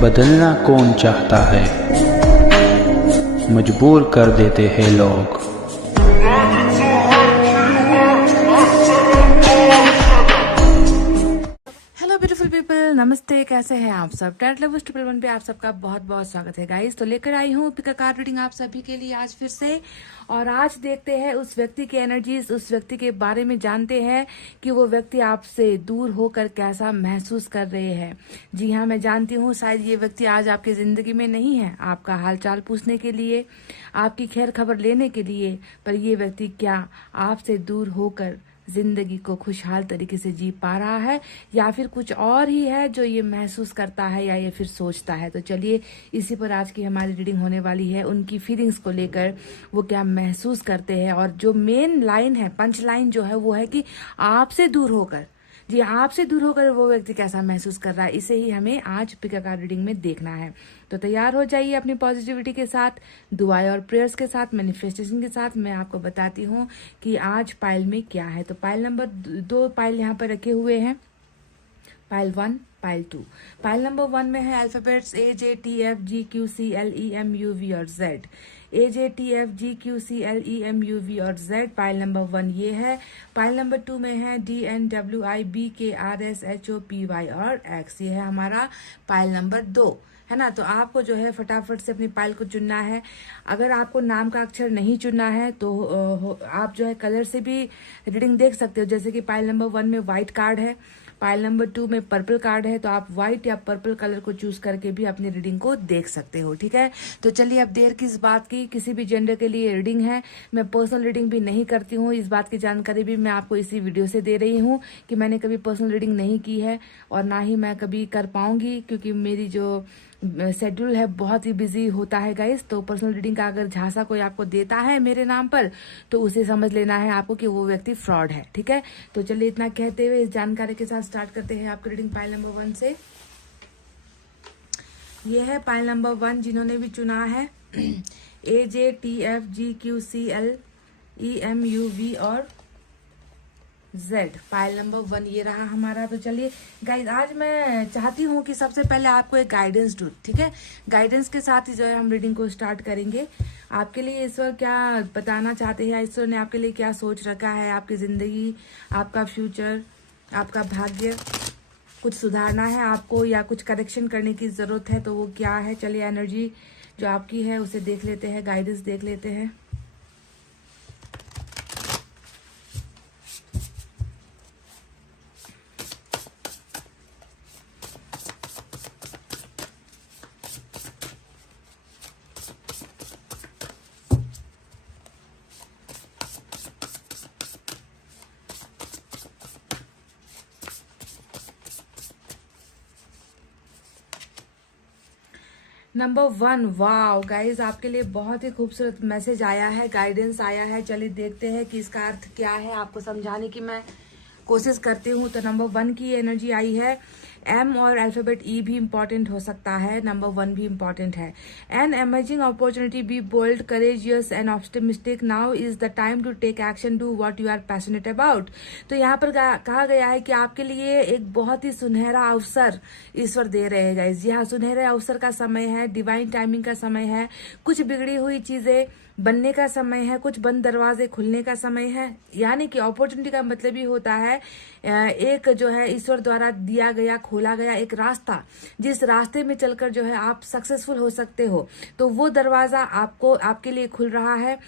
बदलना कौन चाहता है, मजबूर कर देते हैं लोग। हेलो ब्यूटीफुल पीपल, नमस्ते। कैसे हैं आप सब? टैट लवर्स 111 पे आप सबका बहुत बहुत स्वागत है गाइस। तो लेकर आई हूँ पिक अ कार्ड रीडिंग आप सभी के लिए आज फिर से। और आज देखते हैं उस व्यक्ति की एनर्जीज, उस व्यक्ति के बारे में जानते हैं कि वो व्यक्ति आपसे दूर होकर कैसा महसूस कर रहे हैं। जी हाँ, मैं जानती हूँ शायद ये व्यक्ति आज आपकी जिंदगी में नहीं है आपका हालचाल पूछने के लिए, आपकी खैर खबर लेने के लिए, पर ये व्यक्ति क्या आपसे दूर होकर जिंदगी को खुशहाल तरीके से जी पा रहा है, या फिर कुछ और ही है जो ये महसूस करता है या ये फिर सोचता है। तो चलिए इसी पर आज की हमारी रीडिंग होने वाली है, उनकी फीलिंग्स को लेकर वो क्या महसूस करते हैं। और जो मेन लाइन है, पंच लाइन जो है वो है कि आपसे दूर होकर, जी आपसे दूर होकर वो व्यक्ति कैसा महसूस कर रहा है, इसे ही हमें आज पिक अ कार्ड रीडिंग में देखना है। तो तैयार हो जाइए अपनी पॉजिटिविटी के साथ, दुआएं और प्रेयर्स के साथ, मैनिफेस्टेशन के साथ। मैं आपको बताती हूँ कि आज पाइल में क्या है। तो पाइल नंबर 2 पाइल यहाँ पर रखे हुए हैं, पाइल 1, पाइल 2। पाइल नंबर 1 में है अल्फाबेट्स AJTFGQCLEMUV और Z। AJTFGQCLEMUV और Z। पाइल नंबर 1 ये है। पाइल नंबर 2 में है DNWIBKRSHOPY और X। ये है हमारा पाइल नंबर 2, है ना। तो आपको जो है फटाफट से अपनी पाइल को चुनना है। अगर आपको नाम का अक्षर नहीं चुनना है तो आप जो है कलर से भी रीडिंग देख सकते हो। जैसे कि पाइल नंबर 1 में व्हाइट कार्ड है, पाइल नंबर 2 में पर्पल कार्ड है, तो आप व्हाइट या पर्पल कलर को चूज करके भी अपनी रीडिंग को देख सकते हो, ठीक है। तो चलिए अब देर किस बात की, किसी भी जेंडर के लिए रीडिंग है। मैं पर्सनल रीडिंग भी नहीं करती हूँ, इस बात की जानकारी भी मैं आपको इसी वीडियो से दे रही हूँ कि मैंने कभी पर्सनल रीडिंग नहीं की है और ना ही मैं कभी कर पाऊंगी, क्योंकि मेरी जो शेड्यूल है बहुत ही बिजी होता है गाइस। तो पर्सनल रीडिंग का अगर झांसा कोई आपको देता है मेरे नाम पर, तो उसे समझ लेना है आपको कि वो व्यक्ति फ्रॉड है, ठीक है। तो चलिए इतना कहते हुए इस जानकारी के साथ स्टार्ट करते हैं आपकी रीडिंग पाइल नंबर 1 से। ये है पाइल नंबर 1 जिन्होंने भी चुना है AJTFGQCLEMUV और Z। पाइल नंबर 1 ये रहा हमारा। तो चलिए गाइज, आज मैं चाहती हूँ कि सबसे पहले आपको एक गाइडेंस दूं, ठीक है। गाइडेंस के साथ ही जो है हम रीडिंग को स्टार्ट करेंगे। आपके लिए ईश्वर क्या बताना चाहते हैं, ईश्वर ने आपके लिए क्या सोच रखा है, आपकी जिंदगी, आपका फ्यूचर, आपका भाग्य, कुछ सुधारना है आपको या कुछ करेक्शन करने की जरूरत है तो वो क्या है। चलिए एनर्जी जो आपकी है उसे देख लेते हैं, गाइडेंस देख लेते हैं। नंबर 1, वाओ गाइज, आपके लिए बहुत ही खूबसूरत मैसेज आया है, गाइडेंस आया है। चलिए देखते हैं कि इसका अर्थ क्या है, आपको समझाने की मैं कोशिश करती हूँ। तो नंबर 1 की एनर्जी आई है। M और अल्फाबेट E भी इम्पोर्टेंट हो सकता है, नंबर 1 भी इम्पोर्टेंट है। An emerging opportunity, be bold, courageous and optimistic, now is the time to take action, do what you are passionate about. तो यहाँ पर कहा गया है कि आपके लिए एक बहुत ही सुनहरा अवसर ईश्वर दे रहे हैं गाइस। यहाँ सुनहरे अवसर का समय है, डिवाइन टाइमिंग का समय है, कुछ बिगड़ी हुई चीजें बनने का समय है, कुछ बंद दरवाजे खुलने का समय है। यानी कि अपॉर्चुनिटी का मतलब ही होता है एक जो है ईश्वर द्वारा दिया गया, खोला गया एक रास्ता, जिस रास्ते में चलकर जो है आप सक्सेसफुल हो सकते हो। तो वो दरवाजा आपको, आपके लिए खुल रहा है।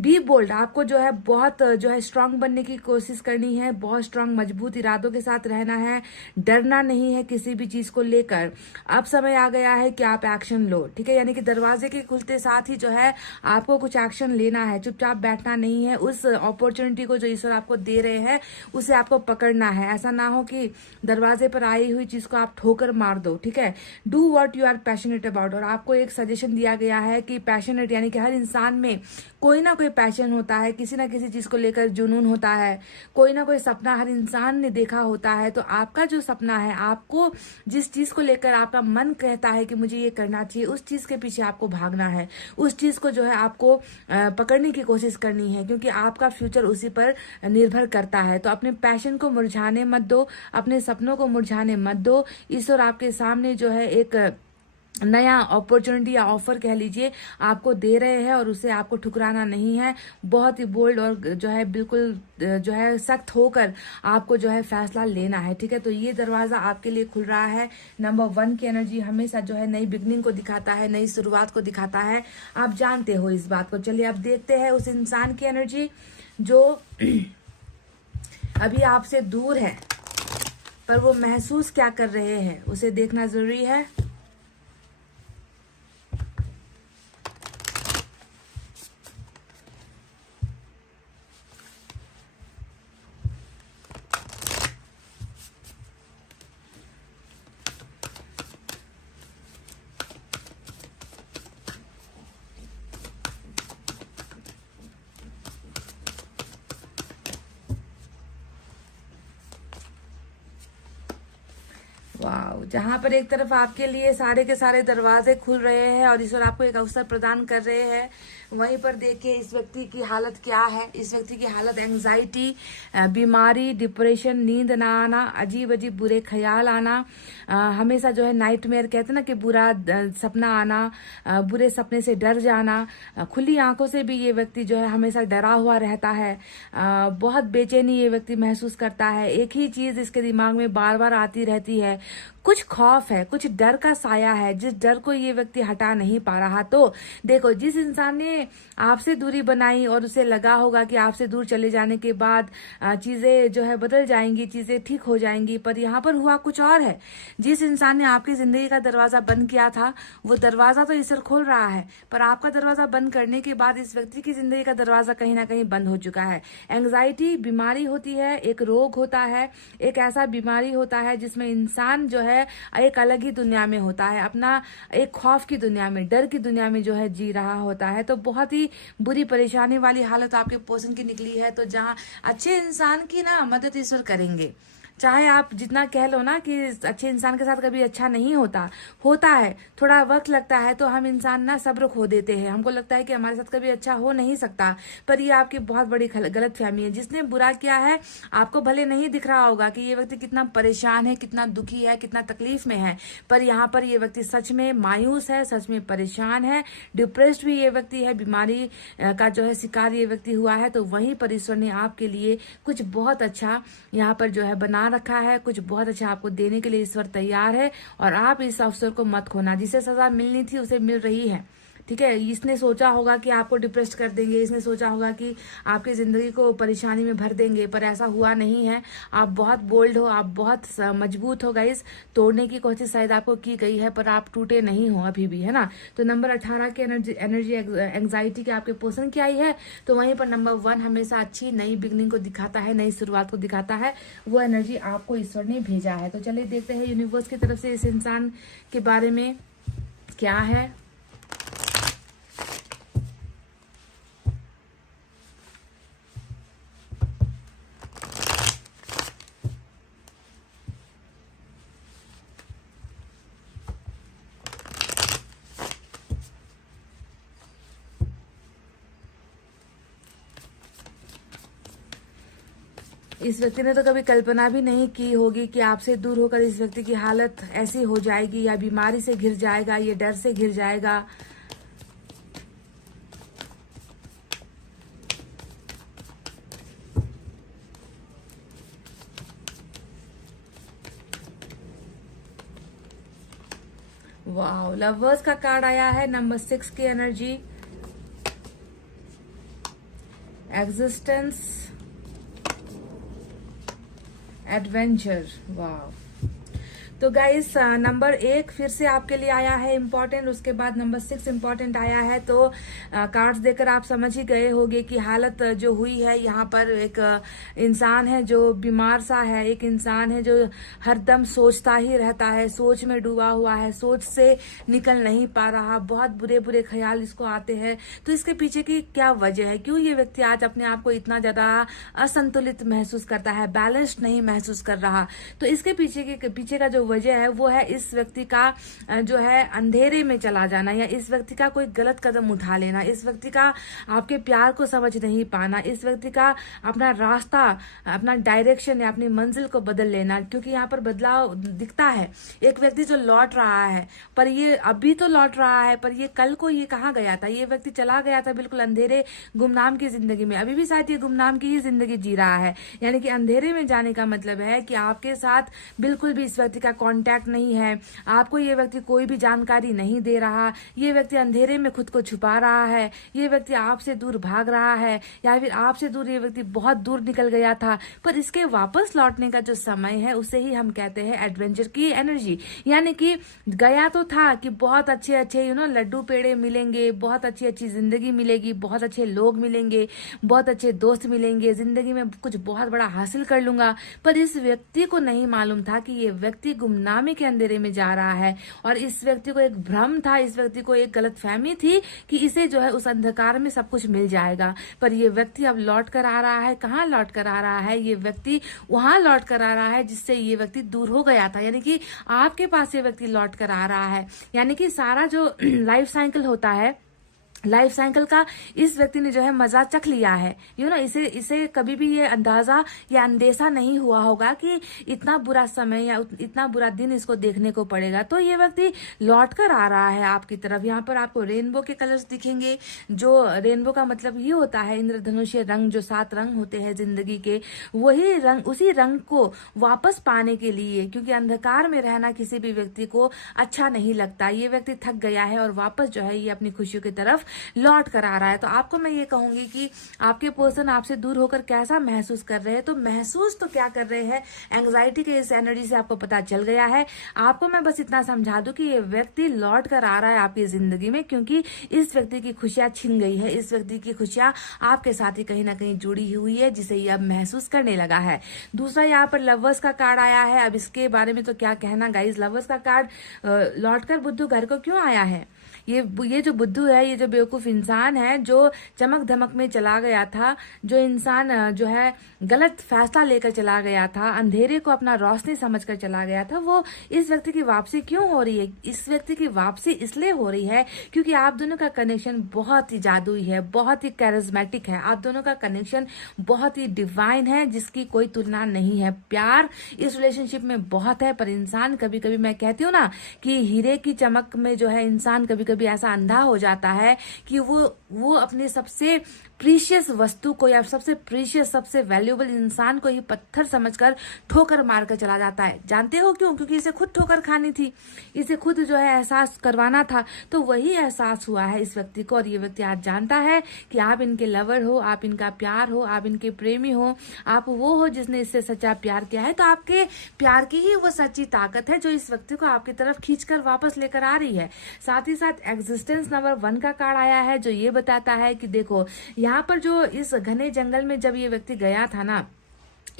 बी बोल्ड, आपको जो है बहुत जो है स्ट्रांग बनने की कोशिश करनी है, बहुत स्ट्रांग मजबूत इरादों के साथ रहना है, डरना नहीं है किसी भी चीज को लेकर। अब समय आ गया है कि आप एक्शन लो, ठीक है। यानी कि दरवाजे के खुलते साथ ही जो है आपको कुछ एक्शन लेना है, चुपचाप बैठना नहीं है। उस अपॉर्चुनिटी को जो ईश्वर आपको दे रहे हैं उसे आपको पकड़ना है। ऐसा ना हो कि दरवाजे पर आई हुई चीज को आप ठोकर मार दो, ठीक है। Do what you are passionate about. और आपको एक सजेशन दिया गया है कि पैशनेट यानी कि हर इंसान में कोई ना कोई पैशन होता है, किसी ना किसी चीज को लेकर जुनून होता है, कोई ना कोई सपना हर इंसान ने देखा होता है। तो आपका जो सपना है, आपको जिस चीज को लेकर आपका मन कहता है कि मुझे ये करना चाहिए, उस चीज के पीछे आपको भागना है, उस चीज को जो है आपको पकड़ने की कोशिश करनी है, क्योंकि आपका फ्यूचर उसी पर निर्भर करता है। तो अपने पैशन को मुरझाने मत दो, अपने सपनों को मुरझाने मत दो। ईश्वर आपके सामने जो है एक नया अपॉर्चुनिटी या ऑफर कह लीजिए आपको दे रहे हैं और उसे आपको ठुकराना नहीं है। बहुत ही बोल्ड और जो है बिल्कुल जो है सख्त होकर आपको जो है फैसला लेना है, ठीक है। तो ये दरवाजा आपके लिए खुल रहा है। नंबर 1 की एनर्जी हमेशा जो है नई बिगनिंग को दिखाता है, नई शुरुआत को दिखाता है। आप जानते हो इस बात को। चलिए अब देखते हैं उस इंसान की एनर्जी जो अभी आपसे दूर है, पर वो महसूस क्या कर रहे हैं उसे देखना जरूरी है। वाह, जहां पर एक तरफ आपके लिए सारे के सारे दरवाजे खुल रहे हैं और ईश्वर आपको एक अवसर प्रदान कर रहे हैं, वहीं पर देखिए इस व्यक्ति की हालत क्या है। इस व्यक्ति की हालत एंजाइटी, बीमारी, डिप्रेशन, नींद ना आना, अजीब अजीब बुरे ख्याल आना, हमेशा जो है नाइटमेयर कहते हैं ना कि बुरा सपना आना, बुरे सपने से डर जाना, खुली आंखों से भी ये व्यक्ति जो है हमेशा डरा हुआ रहता है, बहुत बेचैनी ये व्यक्ति महसूस करता है। एक ही चीज इसके दिमाग में बार बार आती रहती है। कुछ खौफ है, कुछ डर का साया है, जिस डर को ये व्यक्ति हटा नहीं पा रहा। तो देखो, जिस इंसान ने आपसे दूरी बनाई और उसे लगा होगा कि आपसे दूर चले जाने के बाद चीजें जो है बदल जाएंगी, चीजें ठीक हो जाएंगी, पर यहाँ पर हुआ कुछ और है। जिस इंसान ने आपकी जिंदगी का दरवाजा बंद किया था, वो दरवाजा तो ईश्वर खोल रहा है, पर आपका दरवाजा बंद करने के बाद इस व्यक्ति की जिंदगी का दरवाजा कहीं ना कहीं बंद हो चुका है। एंग्जाइटी बीमारी होती है, एक रोग होता है, एक ऐसा बीमारी होता है जिसमें इंसान जो है एक अलग ही दुनिया में होता है, अपना एक खौफ की दुनिया में, डर की दुनिया में जो है जी रहा होता है। तो बहुत ही बुरी परेशानी वाली हालत आपके पोषण की निकली है। तो जहां अच्छे इंसान की ना मदद ईश्वर करेंगे, चाहे आप जितना कह लो ना कि अच्छे इंसान के साथ कभी अच्छा नहीं होता है, थोड़ा वक्त लगता है, तो हम इंसान ना सब्र खो देते हैं, हमको लगता है कि हमारे साथ कभी अच्छा हो नहीं सकता। पर ये आपकी बहुत बड़ी गलत फहमी है। जिसने बुरा किया है, आपको भले नहीं दिख रहा होगा कि ये व्यक्ति कितना परेशान है, कितना दुखी है, कितना तकलीफ में है, पर यहाँ पर ये व्यक्ति सच में मायूस है, सच में परेशान है, डिप्रेस्ड भी ये व्यक्ति है, बीमारी का जो है शिकार ये व्यक्ति हुआ है। तो वहीं पर ईश्वर ने आपके लिए कुछ बहुत अच्छा यहाँ पर जो है बना रखा है, कुछ बहुत अच्छा आपको देने के लिए ईश्वर तैयार है। और आप इस अवसर को मत खोना। जिसे सजा मिलनी थी उसे मिल रही है, ठीक है। इसने सोचा होगा कि आपको डिप्रेस कर देंगे, इसने सोचा होगा कि आपकी जिंदगी को परेशानी में भर देंगे, पर ऐसा हुआ नहीं है। आप बहुत बोल्ड हो, आप बहुत मजबूत हो गाइस। तोड़ने की कोशिश शायद आपको की गई है, पर आप टूटे नहीं हो अभी भी, है ना। तो नंबर 18 की एनर्जी एंग्जाइटी के आपके पोषण की आई है। तो वहीं पर नंबर 1 हमेशा अच्छी नई बिगनिंग को दिखाता है, नई शुरुआत को दिखाता है। वो एनर्जी आपको ईश्वर ने भेजा है। तो चलिए देखते हैं यूनिवर्स की तरफ से इस इंसान के बारे में क्या है। इस व्यक्ति ने तो कभी कल्पना भी नहीं की होगी कि आपसे दूर होकर इस व्यक्ति की हालत ऐसी हो जाएगी, या बीमारी से घिर जाएगा, ये डर से घिर जाएगा। वाह, लवर्स का कार्ड आया है। नंबर 6 की एनर्जी, एग्जिस्टेंस, एडवेंचर। वाह। तो गाइस नंबर 1 फिर से आपके लिए आया है इम्पोर्टेंट, उसके बाद नंबर 6 इम्पोर्टेंट आया है। तो कार्ड्स देकर आप समझ ही गए होंगे कि हालत जो हुई है, यहाँ पर एक इंसान है जो बीमार सा है, एक इंसान है जो हरदम सोचता ही रहता है, सोच में डूबा हुआ है, सोच से निकल नहीं पा रहा, बहुत बुरे बुरे ख्याल इसको आते हैं। तो इसके पीछे की क्या वजह है, क्यों ये व्यक्ति आज अपने आप को इतना ज्यादा असंतुलित महसूस करता है, बैलेंस्ड नहीं महसूस कर रहा। तो इसके पीछे का जो वजह है वो है इस व्यक्ति का जो है अंधेरे में चला जाना, या इस व्यक्ति का कोई गलत कदम उठा लेना, इस व्यक्ति का आपके प्यार को समझ नहीं पाना, इस व्यक्ति का अपना रास्ता, अपना डायरेक्शन या अपनी मंजिल को बदल लेना। क्योंकि यहाँ पर बदलाव दिखता है, एक व्यक्ति जो लौट रहा है, पर ये अभी तो लौट रहा है, पर ये कल को ये कहाँ गया था, ये व्यक्ति चला गया था बिल्कुल अंधेरे गुमनाम की जिंदगी में, अभी भी शायद ये गुमनाम की ही जिंदगी जी रहा है। यानी कि अंधेरे में जाने का मतलब है कि आपके साथ बिल्कुल भी इस व्यक्ति का कांटेक्ट नहीं है, आपको ये व्यक्ति कोई भी जानकारी नहीं दे रहा, ये व्यक्ति अंधेरे में खुद को छुपा रहा है, ये व्यक्ति आपसे दूर भाग रहा है, या फिर आपसे दूर ये व्यक्ति बहुत दूर निकल गया था, पर इसके वापस लौटने का जो समय है उसे ही हम कहते हैं एडवेंचर की एनर्जी। यानी कि गया तो था कि बहुत अच्छे अच्छे लड्डू पेड़े मिलेंगे, बहुत अच्छी अच्छी जिंदगी मिलेगी, बहुत अच्छे लोग मिलेंगे, बहुत अच्छे दोस्त मिलेंगे, जिंदगी में कुछ बहुत बड़ा हासिल कर लूंगा, पर इस व्यक्ति को नहीं मालूम था कि ये व्यक्ति गुमनामी के अंधेरे में जा रहा है। और इस व्यक्ति को एक भ्रम था, इस व्यक्ति को एक गलतफहमी थी कि इसे जो है उस अंधकार में सब कुछ मिल जाएगा। पर ये व्यक्ति अब लौट कर आ रहा है, कहाँ लौट कर आ रहा है, ये व्यक्ति वहां लौट कर आ रहा है जिससे ये व्यक्ति दूर हो गया था। यानी कि आपके पास ये व्यक्ति लौट कर आ रहा है। यानी कि सारा जो लाइफ साइकिल होता है, लाइफ साइकिल का इस व्यक्ति ने जो है मजा चख लिया है। इसे कभी भी ये अंदाजा या अंदेशा नहीं हुआ होगा कि इतना बुरा समय या इतना बुरा दिन इसको देखने को पड़ेगा। तो ये व्यक्ति लौट कर आ रहा है आपकी तरफ। यहाँ पर आपको रेनबो के कलर्स दिखेंगे, जो रेनबो का मतलब ये होता है इंद्रधनुषीय रंग, जो 7 रंग होते हैं जिंदगी के, वही रंग, उसी रंग को वापस पाने के लिए, क्योंकि अंधकार में रहना किसी भी व्यक्ति को अच्छा नहीं लगता, ये व्यक्ति थक गया है और वापस जो है ये अपनी खुशियों की तरफ लौट कर आ रहा है। तो आपको मैं ये कहूंगी कि आपके पर्सन आपसे दूर होकर कैसा महसूस कर रहे हैं, तो महसूस तो क्या कर रहे हैं, एंग्जाइटी के इस एनर्जी से आपको पता चल गया है। आपको मैं बस इतना समझा दूं कि ये व्यक्ति लौट कर आ रहा है आपकी जिंदगी में, क्योंकि इस व्यक्ति की खुशियां छिन गई है, इस व्यक्ति की खुशियां आपके साथ ही कहीं ना कहीं जुड़ी हुई है, जिसे ये अब महसूस करने लगा है। दूसरा यहाँ पर लवर्स का कार्ड आया है। अब इसके बारे में तो क्या कहना गाइज, लवर्स का कार्ड लौट कर बुद्धू घर को क्यों आया है। ये जो बुद्धू है, ये जो बेवकूफ इंसान है, जो चमक धमक में चला गया था, जो इंसान जो है गलत फैसला लेकर चला गया था, अंधेरे को अपना रोशनी समझकर चला गया था, वो इस व्यक्ति की वापसी क्यों हो रही है। इस व्यक्ति की वापसी इसलिए हो रही है क्योंकि आप दोनों का कनेक्शन बहुत ही जादुई है, बहुत ही कैरिज्मेटिक है, आप दोनों का कनेक्शन बहुत ही डिवाइन है, जिसकी कोई तुलना नहीं है। प्यार इस रिलेशनशिप में बहुत है, पर इंसान कभी कभी, मैं कहती हूँ ना कि हीरे की चमक में जो है इंसान कभी कभी ऐसा अंधा हो जाता है कि वो अपने सबसे प्रीशियस वस्तु को या सबसे प्रीशियस, सबसे वैल्यूएबल इंसान को ही पत्थर समझकर ठोकर मारकर चला जाता है। जानते हो क्यों? क्योंकि इसे खुद ठोकर खानी थी, इसे खुद जो है एहसास करवाना था, तो वही एहसास हुआ है इस व्यक्ति को। और ये व्यक्ति आज जानता है कि आप इनके लवर हो, आप इनका प्यार हो, आप इनके प्रेमी हो, आप वो हो जिसने इससे सच्चा प्यार किया है। तो आपके प्यार की ही वो सच्ची ताकत है जो इस व्यक्ति को आपकी तरफ खींचकर वापस लेकर आ रही है। साथ ही साथ एग्जिस्टेंस नंबर 1 का कार्ड आया है, जो ये बताता है कि देखो यहाँ पर जो इस घने जंगल में जब ये व्यक्ति गया था ना,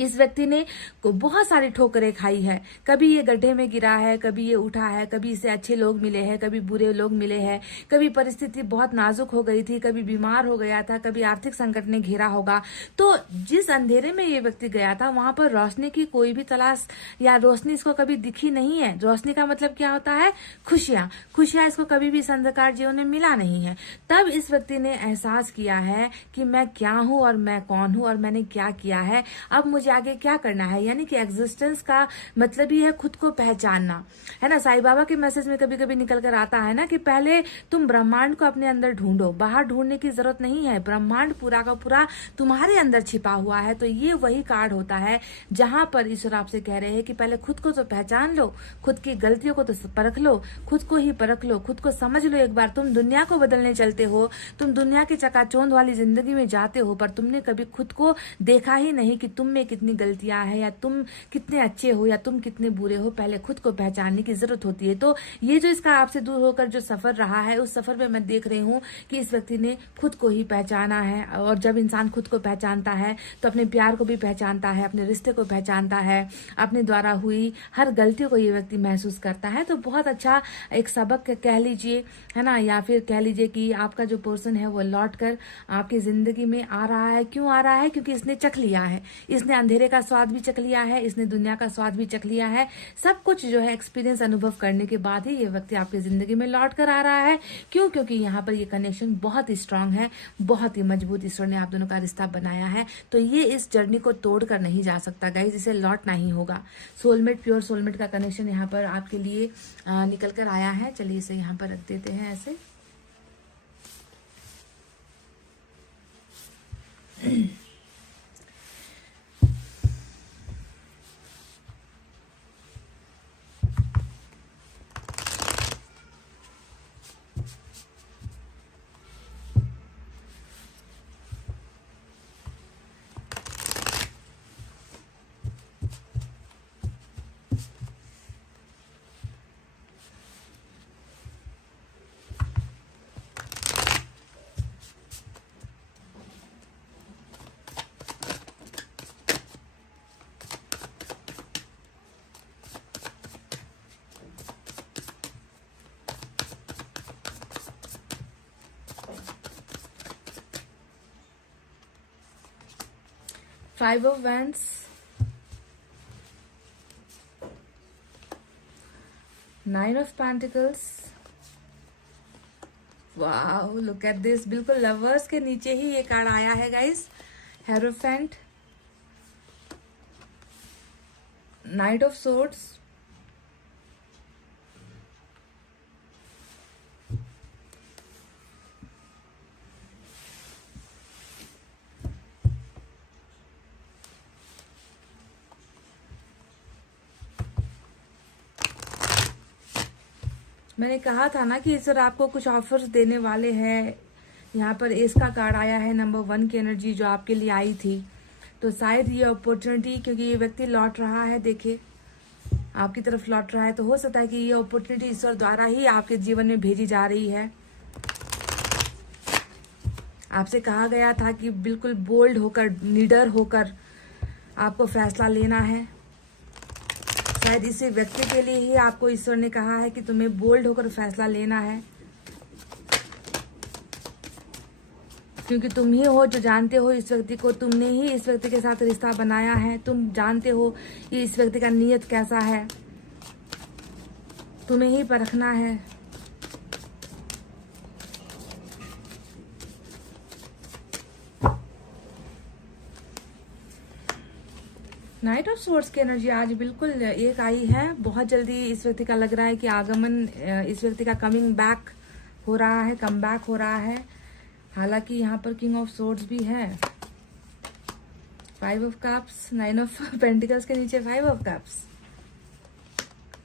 इस व्यक्ति ने बहुत सारी ठोकरें खाई है। कभी ये गड्ढे में गिरा है, कभी ये उठा है, कभी इसे अच्छे लोग मिले हैं, कभी बुरे लोग मिले हैं, कभी परिस्थिति बहुत नाजुक हो गई थी, कभी बीमार हो गया था, कभी आर्थिक संकट ने घेरा होगा। तो जिस अंधेरे में ये व्यक्ति गया था वहां पर रोशनी की कोई भी तलाश या रोशनी इसको कभी दिखी नहीं है। रोशनी का मतलब क्या होता है? खुशियां। खुशियां इसको कभी भी इस अंधकार जीवन में मिला नहीं है। तब इस व्यक्ति ने एहसास किया है कि मैं क्या हूं और मैं कौन हूं और मैंने क्या किया है, अब मुझे आगे क्या करना है। यानी कि एग्जिस्टेंस का मतलब ही है खुद को पहचानना, है ना। साईं बाबा के मैसेज में कभी कभी निकल कर आता है ना कि पहले तुम ब्रह्मांड को अपने अंदर ढूंढो, बाहर ढूंढने की जरूरत नहीं है, ब्रह्मांड पूरा का पूरा तुम्हारे अंदर छिपा हुआ है। तो ये वही कार्ड होता है जहां पर ईश्वर आपसे कह रहे हैं कि पहले खुद को तो पहचान लो, खुद की गलतियों को तो परख लो, खुद को ही परख लो, खुद को समझ लो एक बार। तुम दुनिया को बदलने चलते हो, तुम दुनिया की चकाचौंध वाली जिंदगी में जाते हो, पर तुमने कभी खुद को देखा ही नहीं कि तुम में कितनी गलतियां हैं, या तुम कितने अच्छे हो या तुम कितने बुरे हो। पहले खुद को पहचानने की जरूरत होती है। तो ये जो इसका आपसे दूर होकर जो सफर रहा है, उस सफर में मैं देख रही हूँ कि इस व्यक्ति ने खुद को ही पहचाना है। और जब इंसान खुद को पहचानता है तो अपने प्यार को भी पहचानता है, अपने रिश्ते को पहचानता है, अपने द्वारा हुई हर गलतियों को ये व्यक्ति महसूस करता है। तो बहुत अच्छा एक सबक कह लीजिए, है ना, या फिर कह लीजिए कि आपका जो पर्सन है वो लौट कर आपकी जिंदगी में आ रहा है। क्यों आ रहा है? क्योंकि इसने चख लिया है, इसने अंधेरे का स्वाद भी चख लिया है, इसने दुनिया का स्वाद भी चख लिया है। सब कुछ जो है एक्सपीरियंस अनुभव करने के बाद ही ये व्यक्ति आपकी जिंदगी में लौट कर आ रहा है। क्यों? क्योंकि यहाँ पर ये कनेक्शन बहुत ही स्ट्रांग है, बहुत ही मजबूत ईश्वर ने आप दोनों का रिश्ता बनाया है। तो ये इस जर्नी को तोड़ कर नहीं जा सकता गाइज, इसे लौटना ही होगा। सोलमेट, प्योर सोलमेट का कनेक्शन यहाँ पर आपके लिए निकल कर आया है। चलिए इसे यहाँ पर रख देते हैं ऐसे। Five of Wands, Nine of Pentacles, wow look at this, बिल्कुल लवर्स के नीचे ही ये कार्ड आया है guys. Hierophant, night of swords, मैंने कहा था ना कि ईश्वर आपको कुछ ऑफर्स देने वाले हैं। यहाँ पर एस का कार्ड आया है, नंबर 1 की एनर्जी जो आपके लिए आई थी। तो शायद ये अपॉर्चुनिटी, क्योंकि ये व्यक्ति लौट रहा है, देखिए आपकी तरफ लौट रहा है, तो हो सकता है कि ये अपॉर्चुनिटी ईश्वर द्वारा ही आपके जीवन में भेजी जा रही है। आपसे कहा गया था कि बिल्कुल बोल्ड होकर, निडर होकर आपको फैसला लेना है। शायद इसी व्यक्ति के लिए ही आपको ईश्वर ने कहा है कि तुम्हें बोल्ड होकर फैसला लेना है, क्योंकि तुम ही हो जो जानते हो इस व्यक्ति को। तुमने ही इस व्यक्ति के साथ रिश्ता बनाया है, तुम जानते हो कि इस व्यक्ति का नीयत कैसा है, तुम्हें ही परखना है। नाइट ऑफ सोर्ड्स की एनर्जी आज बिल्कुल एक आई है। बहुत जल्दी इस व्यक्ति का लग रहा है कि आगमन, इस व्यक्ति का कमिंग बैक हो रहा है, कम बैक हो रहा है। हालांकि यहाँ पर किंग ऑफ सोर्ड्स भी है, 5 ऑफ कप्स, 9 ऑफ पेंटिकल्स के नीचे 5 ऑफ कप्स,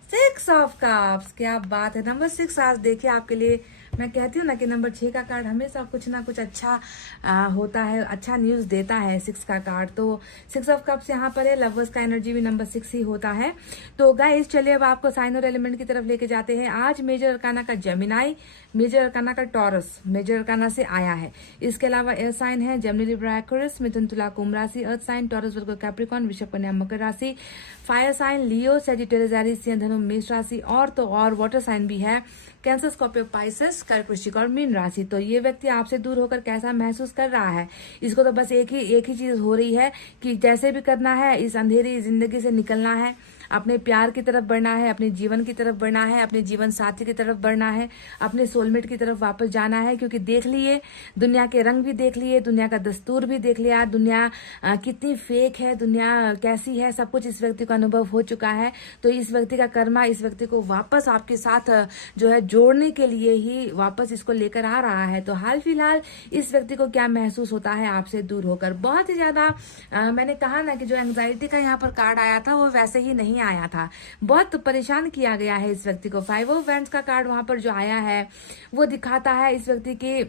6 ऑफ कप्स। क्या बात है, नंबर 6 आज देखिए आपके लिए। मैं कहती हूँ ना कि नंबर 6 का कार्ड हमेशा कुछ ना कुछ अच्छा होता है, अच्छा न्यूज देता है 6 का कार्ड। तो 6 ऑफ कप्स यहाँ पर है, लवर्स का एनर्जी भी नंबर 6 ही होता है। तो गाइस चलिए अब आपको साइन और एलिमेंट की तरफ लेके जाते हैं। आज मेजर अरकाना का जेमिनाई, मेजर अरकाना का टॉरस मेजर अरकाना से आया है। इसके अलावा एयर साइन है जेमिनी, लिब्रा, एक्वेरियस, मिथुन, तुला, कुंभ राशि, अर्थ साइन टॉरस, वर्गो, कैप्रिकॉर्न, वृषभ, कन्या, मकर राशि, फायर साइन लियो, सजिटेरियस, एरीज, सिंह, धनु, मेष राशि, और तो और वाटर साइन भी है, कैंसर, स्कॉर्पियो, पाइसेस, कर्क, वृश्चिक और मीन राशि। तो ये व्यक्ति आपसे दूर होकर कैसा महसूस कर रहा है, इसको तो बस एक ही चीज हो रही है कि जैसे भी करना है, इस अंधेरी जिंदगी से निकलना है, अपने प्यार की तरफ बढ़ना है, अपने जीवन की तरफ बढ़ना है, अपने जीवन साथी की तरफ बढ़ना है, अपने सोलमेट की तरफ वापस जाना है। क्योंकि देख लिए, दुनिया के रंग भी देख लिए, दुनिया का दस्तूर भी देख लिया, दुनिया कितनी फेक है, दुनिया कैसी है, सब कुछ इस व्यक्ति को अनुभव हो चुका है। तो इस व्यक्ति का कर्मा इस व्यक्ति को वापस आपके साथ जो है जोड़ने के लिए ही वापस इसको लेकर आ रहा है। तो हाल फिलहाल इस व्यक्ति को क्या महसूस होता है आपसे दूर होकर, बहुत ही ज्यादा मैंने कहा ना कि जो एंग्जाइटी का यहाँ पर कार्ड आया था वो वैसे ही नहीं आया था, बहुत परेशान किया गया है इस व्यक्ति को। 5 ऑफ वैंड्स का कार्ड वहां पर जो आया है वो दिखाता है इस व्यक्ति की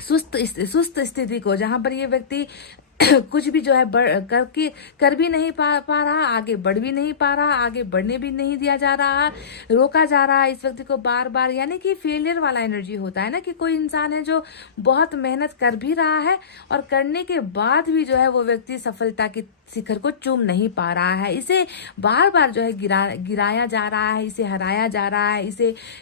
सुस्त स्थिति को, जहां पर ये व्यक्ति कुछ भी जो है कर भी नहीं पा रहा, आगे बढ़ भी नहीं पा रहा, आगे बढ़ने भी नहीं दिया जा रहा, रोका जा रहा है इस व्यक्ति को बार बार। यानी कि फेलियर वाला एनर्जी होता है ना, कि कोई इंसान है जो बहुत मेहनत कर भी रहा है और करने के बाद भी जो है वो व्यक्ति शिखर को चूम नहीं पा रहा है, इसे बार बार जो है गिराया जा रहा है, इसे हराया जा रहा है,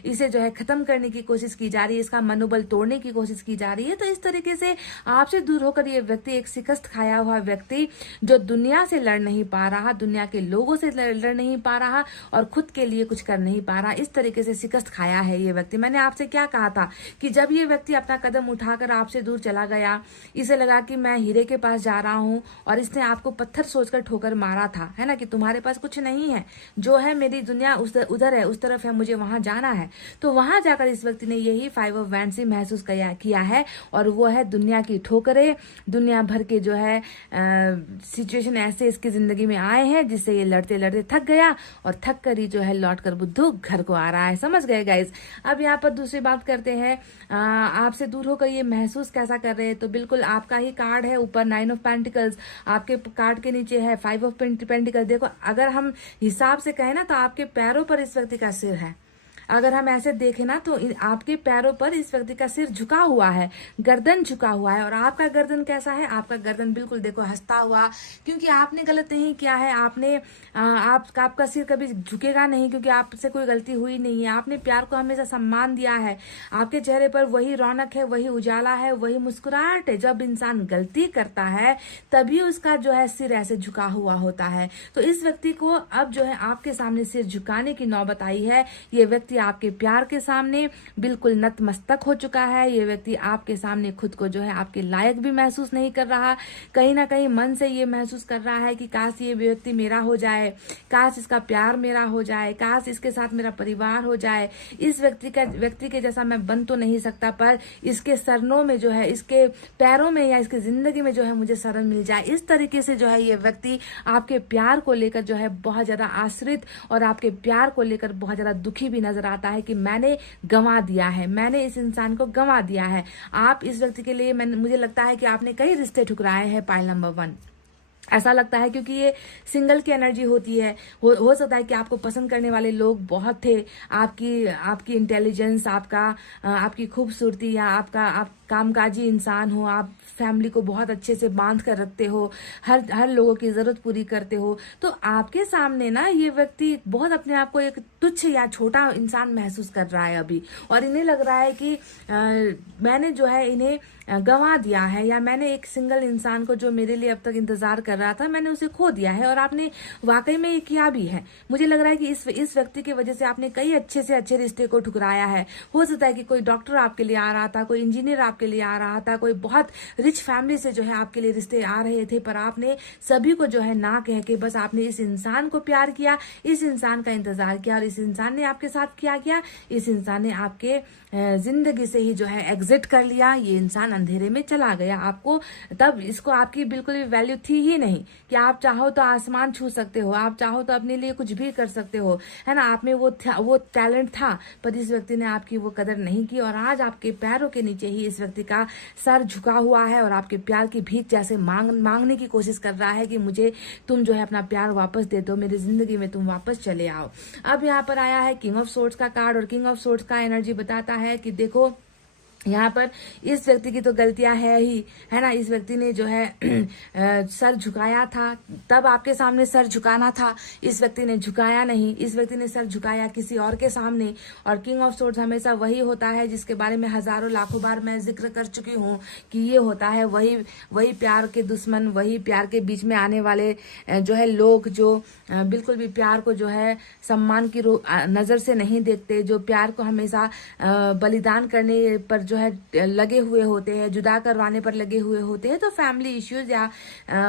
इसे जो है खत्म करने की कोशिश की जा रही है, इसका मनोबल तोड़ने की कोशिश की जा रही है। तो इस तरीके से आपसे दूर होकर ये व्यक्ति, एक शिकस्त खाया हुआ व्यक्ति जो दुनिया से लड़ नहीं पा रहा, दुनिया के लोगों से लड़ नहीं पा रहा और खुद के लिए कुछ कर नहीं पा रहा, इस तरीके से शिकस्त खाया है ये व्यक्ति। मैंने आपसे क्या कहा था कि जब ये व्यक्ति अपना कदम उठाकर आपसे दूर चला गया, इसे लगा कि मैं हीरे के पास जा रहा हूं और इसने आपको पत्थर सोचकर ठोकर मारा था, है ना, कि तुम्हारे पास कुछ नहीं है, जो है मेरी दुनिया उधर है, उस तरफ है, मुझे वहां जाना है। तो वहां जाकर इस व्यक्ति ने यही 5 ऑफ वैंड्स से महसूस किया है और वो है दुनिया की ठोकरें, दुनिया भर के जो है सिचुएशन ऐसे इसकी जिंदगी में आए हैं जिससे ये लड़ते लड़ते थक गया और थक कर ही जो है लौट कर बुद्धू घर को आ रहा है। समझ गए गाइज। अब यहाँ पर दूसरी बात करते हैं, आपसे दूर होकर ये महसूस कैसा कर रहे हैं। तो बिल्कुल आपका ही कार्ड है ऊपर 9 ऑफ पेंटिकल्स, आपके कार्ड के नीचे है 5 ऑफ पेंटिकल्स। देखो अगर हम हिसाब से कहें ना तो आपके पैरों पर इस व्यक्ति का सिर है। अगर हम ऐसे देखें ना तो आपके पैरों पर इस व्यक्ति का सिर झुका हुआ है, गर्दन झुका हुआ है। और आपका गर्दन कैसा है, आपका गर्दन बिल्कुल देखो हंसता हुआ, क्योंकि आपने गलत नहीं किया है, आपका सिर कभी झुकेगा नहीं क्योंकि आपसे कोई गलती हुई नहीं है। आपने प्यार को हमेशा सम्मान दिया है, आपके चेहरे पर वही रौनक है, वही उजाला है, वही मुस्कुराहट है। जब इंसान गलती करता है तभी उसका जो है सिर ऐसे झुका हुआ होता है। तो इस व्यक्ति को अब जो है आपके सामने सिर झुकाने की नौबत आई है। ये व्यक्ति आपके प्यार के सामने बिल्कुल नतमस्तक हो चुका है। ये व्यक्ति आपके सामने खुद को जो है आपके लायक भी महसूस नहीं कर रहा, कहीं ना कहीं मन से ये महसूस कर रहा है कि काश ये व्यक्ति मेरा हो जाए, काश इसका प्यार मेरा हो जाए, काश इसके साथ मेरा परिवार हो जाए। इस व्यक्ति के जैसा मैं बन तो नहीं सकता, पर इसके सरनों में जो है, इसके पैरों में या इसकी जिंदगी में जो है मुझे शरण मिल जाए। इस तरीके से जो है ये व्यक्ति आपके प्यार को लेकर जो है बहुत ज्यादा आश्रित और आपके प्यार को लेकर बहुत ज्यादा दुखी भी नजर आता है कि मैंने गंवा दिया है, मैंने इस इंसान को गंवा दिया है। आप इस व्यक्ति के लिए मुझे लगता है कि आपने कई रिश्ते ठुकराए हैं पाइल नंबर 1, ऐसा लगता है, क्योंकि ये सिंगल की एनर्जी होती है। हो सकता है कि आपको पसंद करने वाले लोग बहुत थे, आपकी इंटेलिजेंस, आपकी खूबसूरती या आप कामकाजी इंसान हो, आप फैमिली को बहुत अच्छे से बांध कर रखते हो, हर लोगों की जरूरत पूरी करते हो। तो आपके सामने ना ये व्यक्ति बहुत अपने आप को एक तुच्छ या छोटा इंसान महसूस कर रहा है अभी, और इन्हें लग रहा है कि मैंने जो है इन्हें गंवा दिया है, या मैंने एक सिंगल इंसान को जो मेरे लिए अब तक इंतजार कर रहा था मैंने उसे खो दिया है। और आपने वाकई में ये किया भी है। मुझे लग रहा है कि इस व्यक्ति की वजह से आपने कई अच्छे से अच्छे रिश्ते को ठुकराया है। हो सकता है कि कोई डॉक्टर आपके लिए आ रहा था, कोई इंजीनियर आपके लिए आ रहा था, कोई बहुत रिच फैमिली से जो है आपके लिए रिश्ते आ रहे थे, पर आपने सभी को जो है ना कह के बस आपने इस इंसान को प्यार किया, इस इंसान का इंतजार किया, और इस इंसान ने आपके साथ क्या किया, इस इंसान ने आपके जिंदगी से ही जो है एग्जिट कर लिया। ये इंसान अंधेरे में चला गया। आपको तब इसको आपकी बिल्कुल भी वैल्यू थी ही नहीं कि आप चाहो तो आसमान छू सकते हो, आप चाहो तो अपने लिए कुछ भी कर सकते हो, है ना। आप में वो टैलेंट था, पर इस व्यक्ति ने आपकी वो कदर नहीं की, और आज आपके पैरों के नीचे ही इस व्यक्ति का सर झुका हुआ है और आपके प्यार की भीख जैसे मांगने की कोशिश कर रहा है कि मुझे तुम जो है अपना प्यार वापस दे दो, मेरी जिंदगी में तुम वापस चले आओ। अब यहाँ पर आया है किंग ऑफ सोर्ड्स का कार्ड, और किंग ऑफ सोर्ड्स का एनर्जी बताता है कि देखो यहाँ पर इस व्यक्ति की तो गलतियां है ही, है ना। इस व्यक्ति ने जो है सर झुकाया था, तब आपके सामने सर झुकाना था, इस व्यक्ति ने झुकाया नहीं, इस व्यक्ति ने सर झुकाया किसी और के सामने। और किंग ऑफ सोर्ड्स हमेशा वही होता है जिसके बारे में हजारों लाखों बार मैं जिक्र कर चुकी हूँ कि ये होता है वही प्यार के दुश्मन, वही प्यार के बीच में आने वाले जो है लोग, जो बिल्कुल भी प्यार को जो है सम्मान की नजर से नहीं देखते, जो प्यार को हमेशा बलिदान करने पर जो है लगे हुए होते हैं, जुदा करवाने पर लगे हुए होते हैं। तो फैमिली इश्यूज या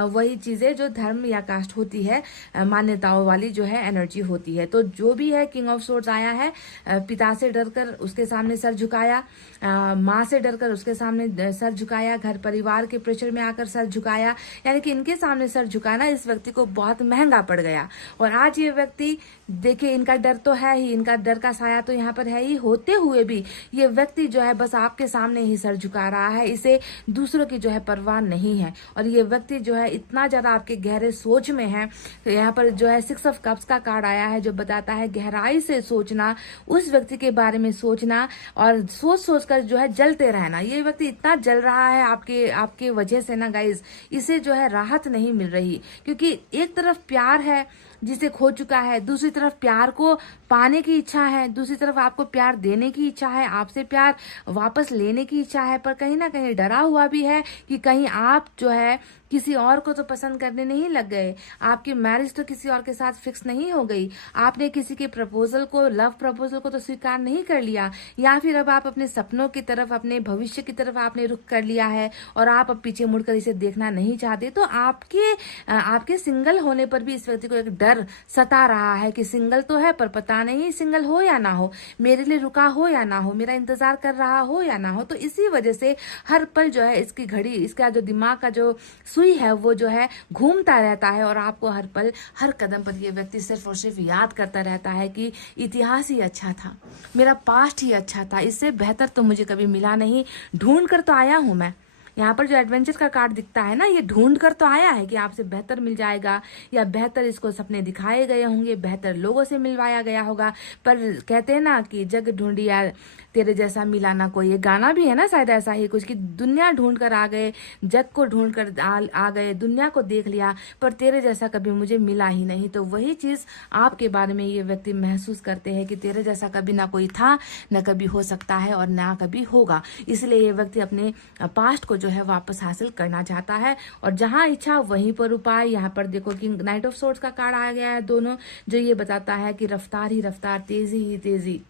वही चीजें जो धर्म या कास्ट होती है, मान्यताओं वाली जो है एनर्जी होती है। तो जो भी है किंग ऑफ सोर्ड्स आया है, पिता से डरकर उसके सामने सर झुकाया, माँ से डरकर उसके सामने सर झुकाया, घर परिवार के प्रेशर में आकर सर झुकाया, यानी कि इनके सामने सर झुकाना इस व्यक्ति को बहुत महंगा पड़ गया। और आज ये व्यक्ति देखिए, इनका डर तो है ही, इनका डर का साया तो यहाँ पर है ही, होते हुए भी ये व्यक्ति जो है बस आपके सामने ही सर झुका रहा है, इसे दूसरों की जो है परवाह नहीं है। और ये व्यक्ति जो है इतना ज्यादा आपके गहरे सोच में है। तो यहाँ पर जो है 6 ऑफ कप्स का कार्ड आया है, जो बताता है गहराई से सोचना, उस व्यक्ति के बारे में सोचना और सोच सोच कर जो है जलते रहना। ये व्यक्ति इतना जल रहा है आपके वजह से ना गाइज, इसे जो है राहत नहीं मिल रही, क्योंकि एक तरफ प्यार है जिसे खो चुका है, दूसरी तरफ प्यार को पाने की इच्छा है, दूसरी तरफ आपको प्यार देने की इच्छा है, आपसे प्यार वापस लेने की इच्छा है, पर कहीं ना कहीं डरा हुआ भी है कि कहीं आप जो है किसी और को तो पसंद करने नहीं लग गए, आपकी मैरिज तो किसी और के साथ फिक्स नहीं हो गई, आपने किसी के प्रपोजल को, लव प्रपोजल को तो स्वीकार नहीं कर लिया, या फिर अब आप अपने सपनों की तरफ, अपने भविष्य की तरफ आपने रुख कर लिया है और आप अब पीछे मुड़कर इसे देखना नहीं चाहते। तो आपके सिंगल होने पर भी इस व्यक्ति को एक डर सता रहा है कि सिंगल तो है पर पता नहीं सिंगल हो या ना हो, मेरे लिए रुका हो या ना हो, मेरा इंतजार कर रहा हो या ना हो। तो इसी वजह से हर पल जो है इसकी घड़ी, इसका जो दिमाग का जो सुई है वो जो है घूमता रहता है और आपको हर पल हर कदम पर ये व्यक्ति सिर्फ और सिर्फ याद करता रहता है कि इतिहास ही अच्छा था, मेरा पास्ट ही अच्छा था, इससे बेहतर तो मुझे कभी मिला नहीं, ढूंढ कर तो आया हूं मैं। यहाँ पर जो एडवेंचर का कार्ड दिखता है ना, ये ढूंढ कर तो आया है कि आपसे बेहतर मिल जाएगा, या बेहतर इसको सपने दिखाए गए होंगे, बेहतर लोगों से मिलवाया गया होगा। पर कहते हैं ना कि जग ढूंढिया तेरे जैसा मिला ना कोई, ये गाना भी है ना शायद ऐसा ही कुछ, कि दुनिया ढूंढ कर आ गए, जग को ढूंढ कर आ गए, दुनिया को देख लिया, पर तेरे जैसा कभी मुझे मिला ही नहीं। तो वही चीज आपके बारे में ये व्यक्ति महसूस करते हैं कि तेरे जैसा कभी ना कोई था, न कभी हो सकता है और ना कभी होगा। इसलिए ये व्यक्ति अपने पास्ट को जो है वापस हासिल करना चाहता है, और जहां इच्छा वहीं पर उपाय। यहाँ पर देखो कि नाइट ऑफ सोर्ड्स का कार्ड आ गया है दोनों, जो ये बताता है कि रफ्तार ही रफ्तार, तेजी ही तेजी।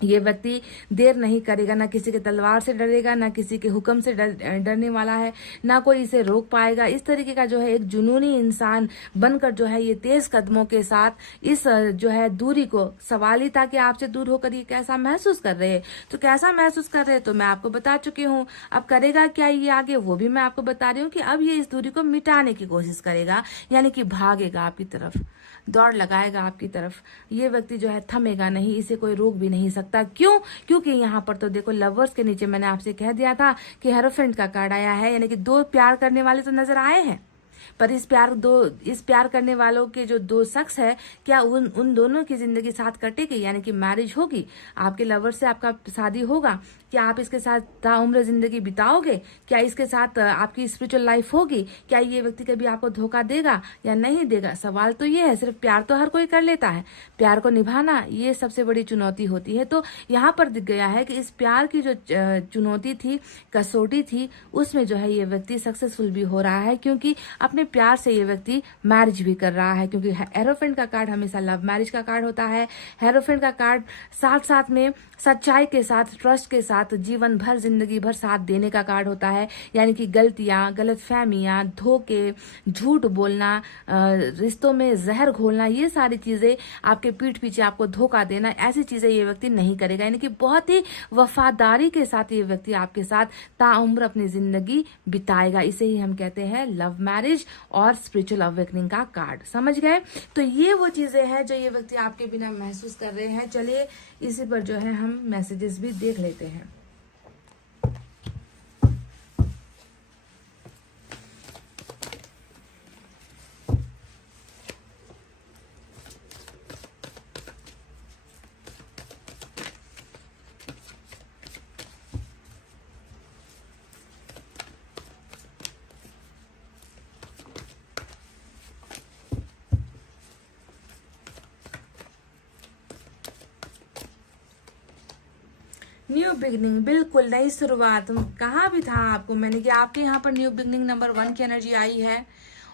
ये व्यक्ति देर नहीं करेगा, ना किसी के तलवार से डरेगा, ना किसी के हुक्म से डरने वाला है, ना कोई इसे रोक पाएगा। इस तरीके का जो है एक जुनूनी इंसान बनकर जो है ये तेज कदमों के साथ इस जो है दूरी को, सवाल ही था कि आपसे दूर होकर ये कैसा महसूस कर रहे हैं। तो कैसा महसूस कर रहे हैं तो मैं आपको बता चुकी हूँ। अब करेगा क्या ये आगे, वो भी मैं आपको बता रही हूँ कि अब ये इस दूरी को मिटाने की कोशिश करेगा, यानी कि भागेगा आपकी तरफ, दौड़ लगाएगा आपकी तरफ। ये व्यक्ति जो है थमेगा नहीं, इसे कोई रोक भी नहीं सकता। क्यों? क्योंकि यहाँ पर तो देखो लवर्स के नीचे मैंने आपसे कह दिया था कि हेरोफेंट का कार्ड आया है, यानी कि दो प्यार करने वाले तो नजर आए हैं, पर इस प्यार करने वालों के जो दो शख्स है, क्या उन दोनों की जिंदगी साथ कटेगी, यानी कि मैरिज होगी, आपके लवर से आपका शादी होगा, क्या आप इसके साथ ताउम्र जिंदगी बिताओगे, क्या इसके साथ आपकी स्पिरिचुअल लाइफ होगी, क्या ये व्यक्ति कभी आपको धोखा देगा या नहीं देगा? सवाल तो ये है। सिर्फ प्यार तो हर कोई कर लेता है, प्यार को निभाना ये सबसे बड़ी चुनौती होती है। तो यहाँ पर दिख गया है कि इस प्यार की जो चुनौती थी, कसौटी थी, उसमें जो है ये व्यक्ति सक्सेसफुल भी हो रहा है, क्योंकि अपने प्यार से ये व्यक्ति मैरिज भी कर रहा है। क्योंकि हेरोफेंट का कार्ड हमेशा लव मैरिज का कार्ड होता है। हेरोफेंट का कार्ड साथ साथ में सच्चाई के साथ, ट्रस्ट के साथ जीवन भर, जिंदगी भर साथ देने का कार्ड होता है। यानी कि गलतियां, गलतफहमियां, धोखे, झूठ बोलना, रिश्तों में जहर घोलना, ये सारी चीजें, आपके पीठ पीछे आपको धोखा देना, ऐसी चीजें ये व्यक्ति नहीं करेगा। यानी कि बहुत ही वफादारी के साथ ये व्यक्ति आपके साथ ताउम्र अपनी जिंदगी बिताएगा। इसे ही हम कहते हैं लव मैरिज और स्पिरिचुअल अवेकनिंग का कार्ड। समझ गए? तो ये वो चीजें हैं जो ये व्यक्ति आपके बिना महसूस कर रहे हैं। चलिए इसी पर जो है हम मैसेजेस भी देख लेते हैं। न्यू बिगनिंग, बिल्कुल नई शुरुआत। कहा भी था आपको मैंने कि आपके यहाँ पर न्यू बिगनिंग नंबर 1 की एनर्जी आई है,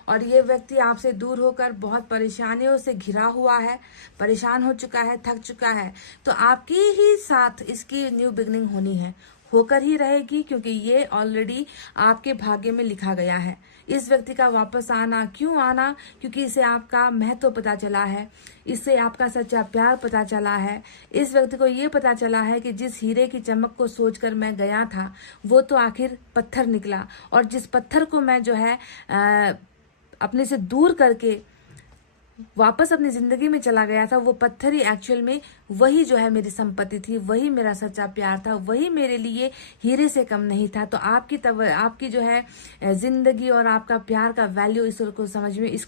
और ये व्यक्ति आपसे दूर होकर बहुत परेशानियों से घिरा हुआ है, परेशान हो चुका है, थक चुका है। तो आपके ही साथ इसकी न्यू बिगनिंग होनी है, होकर ही रहेगी, क्योंकि ये ऑलरेडी आपके भाग्य में लिखा गया है। इस व्यक्ति का वापस आना, क्यों आना? क्योंकि इसे आपका महत्व पता चला है, इससे आपका सच्चा प्यार पता चला है। इस व्यक्ति को ये पता चला है कि जिस हीरे की चमक को सोचकर मैं गया था, वो तो आखिर पत्थर निकला, और जिस पत्थर को मैं जो है अपने से दूर करके वापस अपनी जिंदगी में चला गया था, वो पत्थर ही एक्चुअल में वही जो है मेरी संपत्ति थी, वही मेरा सच्चा प्यार था, वही मेरे लिए हीरे से कम नहीं था। तो आपकी जो है जिंदगी और आपका प्यार का वैल्यू इसको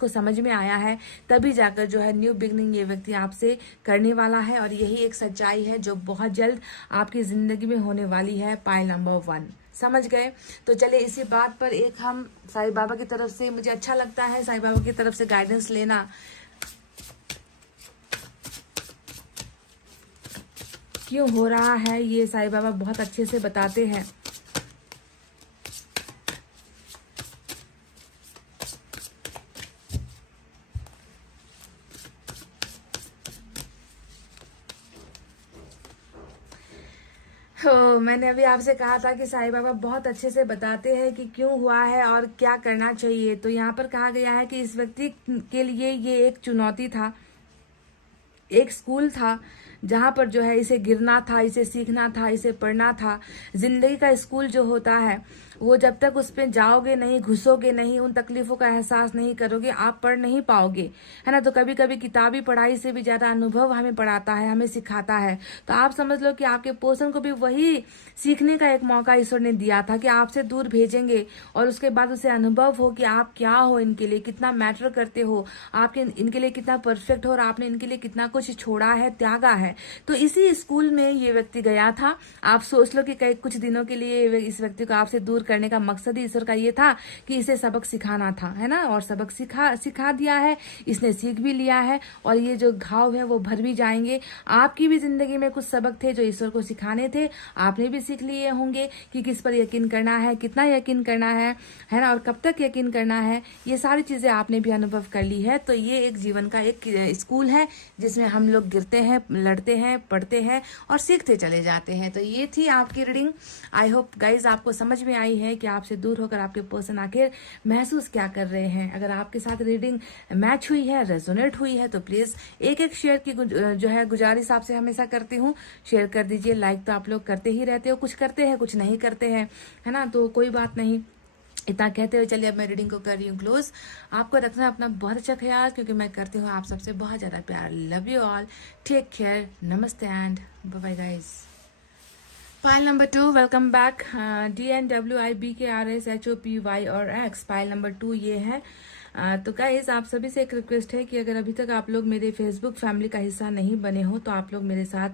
समझ में आया है, तभी जाकर जो है न्यू बिगनिंग ये व्यक्ति आपसे करने वाला है। और यही एक सच्चाई है जो बहुत जल्द आपकी जिंदगी में होने वाली है। पाइल नंबर 1 समझ गए। तो चले इसी बात पर एक हम साईं बाबा की तरफ से, मुझे अच्छा लगता है साईं बाबा की तरफ से गाइडेंस लेना। क्यों हो रहा है ये साईं बाबा बहुत अच्छे से बताते हैं। मैंने अभी आपसे कहा था कि साईं बाबा बहुत अच्छे से बताते हैं कि क्यों हुआ है और क्या करना चाहिए। तो यहाँ पर कहा गया है कि इस व्यक्ति के लिए ये एक चुनौती था, एक स्कूल था जहां पर जो है इसे गिरना था, इसे सीखना था, इसे पढ़ना था। जिंदगी का स्कूल जो होता है वो जब तक उस पे जाओगे नहीं, घुसोगे नहीं, उन तकलीफों का एहसास नहीं करोगे, आप पढ़ नहीं पाओगे, है ना। तो कभी कभी किताबी पढ़ाई से भी ज्यादा अनुभव हमें पढ़ाता है, हमें सिखाता है। तो आप समझ लो कि आपके पोषण को भी वही सीखने का एक मौका ईश्वर ने दिया था कि आपसे दूर भेजेंगे और उसके बाद उसे अनुभव हो कि आप क्या हो, इनके लिए कितना मैटर करते हो, आपके इनके लिए कितना परफेक्ट हो और आपने इनके लिए कितना कुछ छोड़ा है, त्यागा है। तो इसी स्कूल में ये व्यक्ति गया था। आप सोच लो कि कई कुछ दिनों के लिए इस व्यक्ति को आपसे दूर करने का मकसद ही ईश्वर का ये था कि इसे सबक सिखाना था, है ना। और सबक सिखा दिया है, इसने सीख भी लिया है और ये जो घाव है वो भर भी जाएंगे। आपकी भी जिंदगी में कुछ सबक थे जो ईश्वर को सिखाने थे, आपने भी सीख लिए होंगे कि किस पर यकीन करना है, कितना यकीन करना है ना, और कब तक यकीन करना है। ये सारी चीजें आपने भी अनुभव कर ली है। तो ये एक जीवन का एक स्कूल है जिसमें हम लोग गिरते हैं, लड़ते हैं, पढ़ते हैं और सीखते चले जाते हैं। तो ये थी आपकी रीडिंग। आई होप गाइज आपको समझ में आई है कि आपसे दूर होकर आपके पर्सन आखिर महसूस क्या कर रहे हैं। अगर आपके साथ रीडिंग मैच हुई है, रेजोनेट हुई है, तो प्लीज एक शेयर की जो है गुजारिश आपसे हमेशा करती हूँ, शेयर कर दीजिए। लाइक तो आप लोग करते ही रहते हो, कुछ करते हैं कुछ नहीं करते हैं, है ना। तो कोई बात नहीं, इतना कहते हुए चलिए अब मैं रीडिंग को कर रही हूँ क्लोज। आपको रखना है अपना बहुत अच्छा ख्याल, क्योंकि मैं करती हूँ आप सबसे बहुत ज्यादा प्यार। Love you all, take care, नमस्ते and bye bye guys. File number 2, welcome back. DNWIBKRSHOPY और X, फाइल नंबर 2 ये है। तो गाइस आप सभी से एक रिक्वेस्ट है कि अगर अभी तक आप लोग मेरे फेसबुक फैमिली का हिस्सा नहीं बने हो तो आप लोग मेरे साथ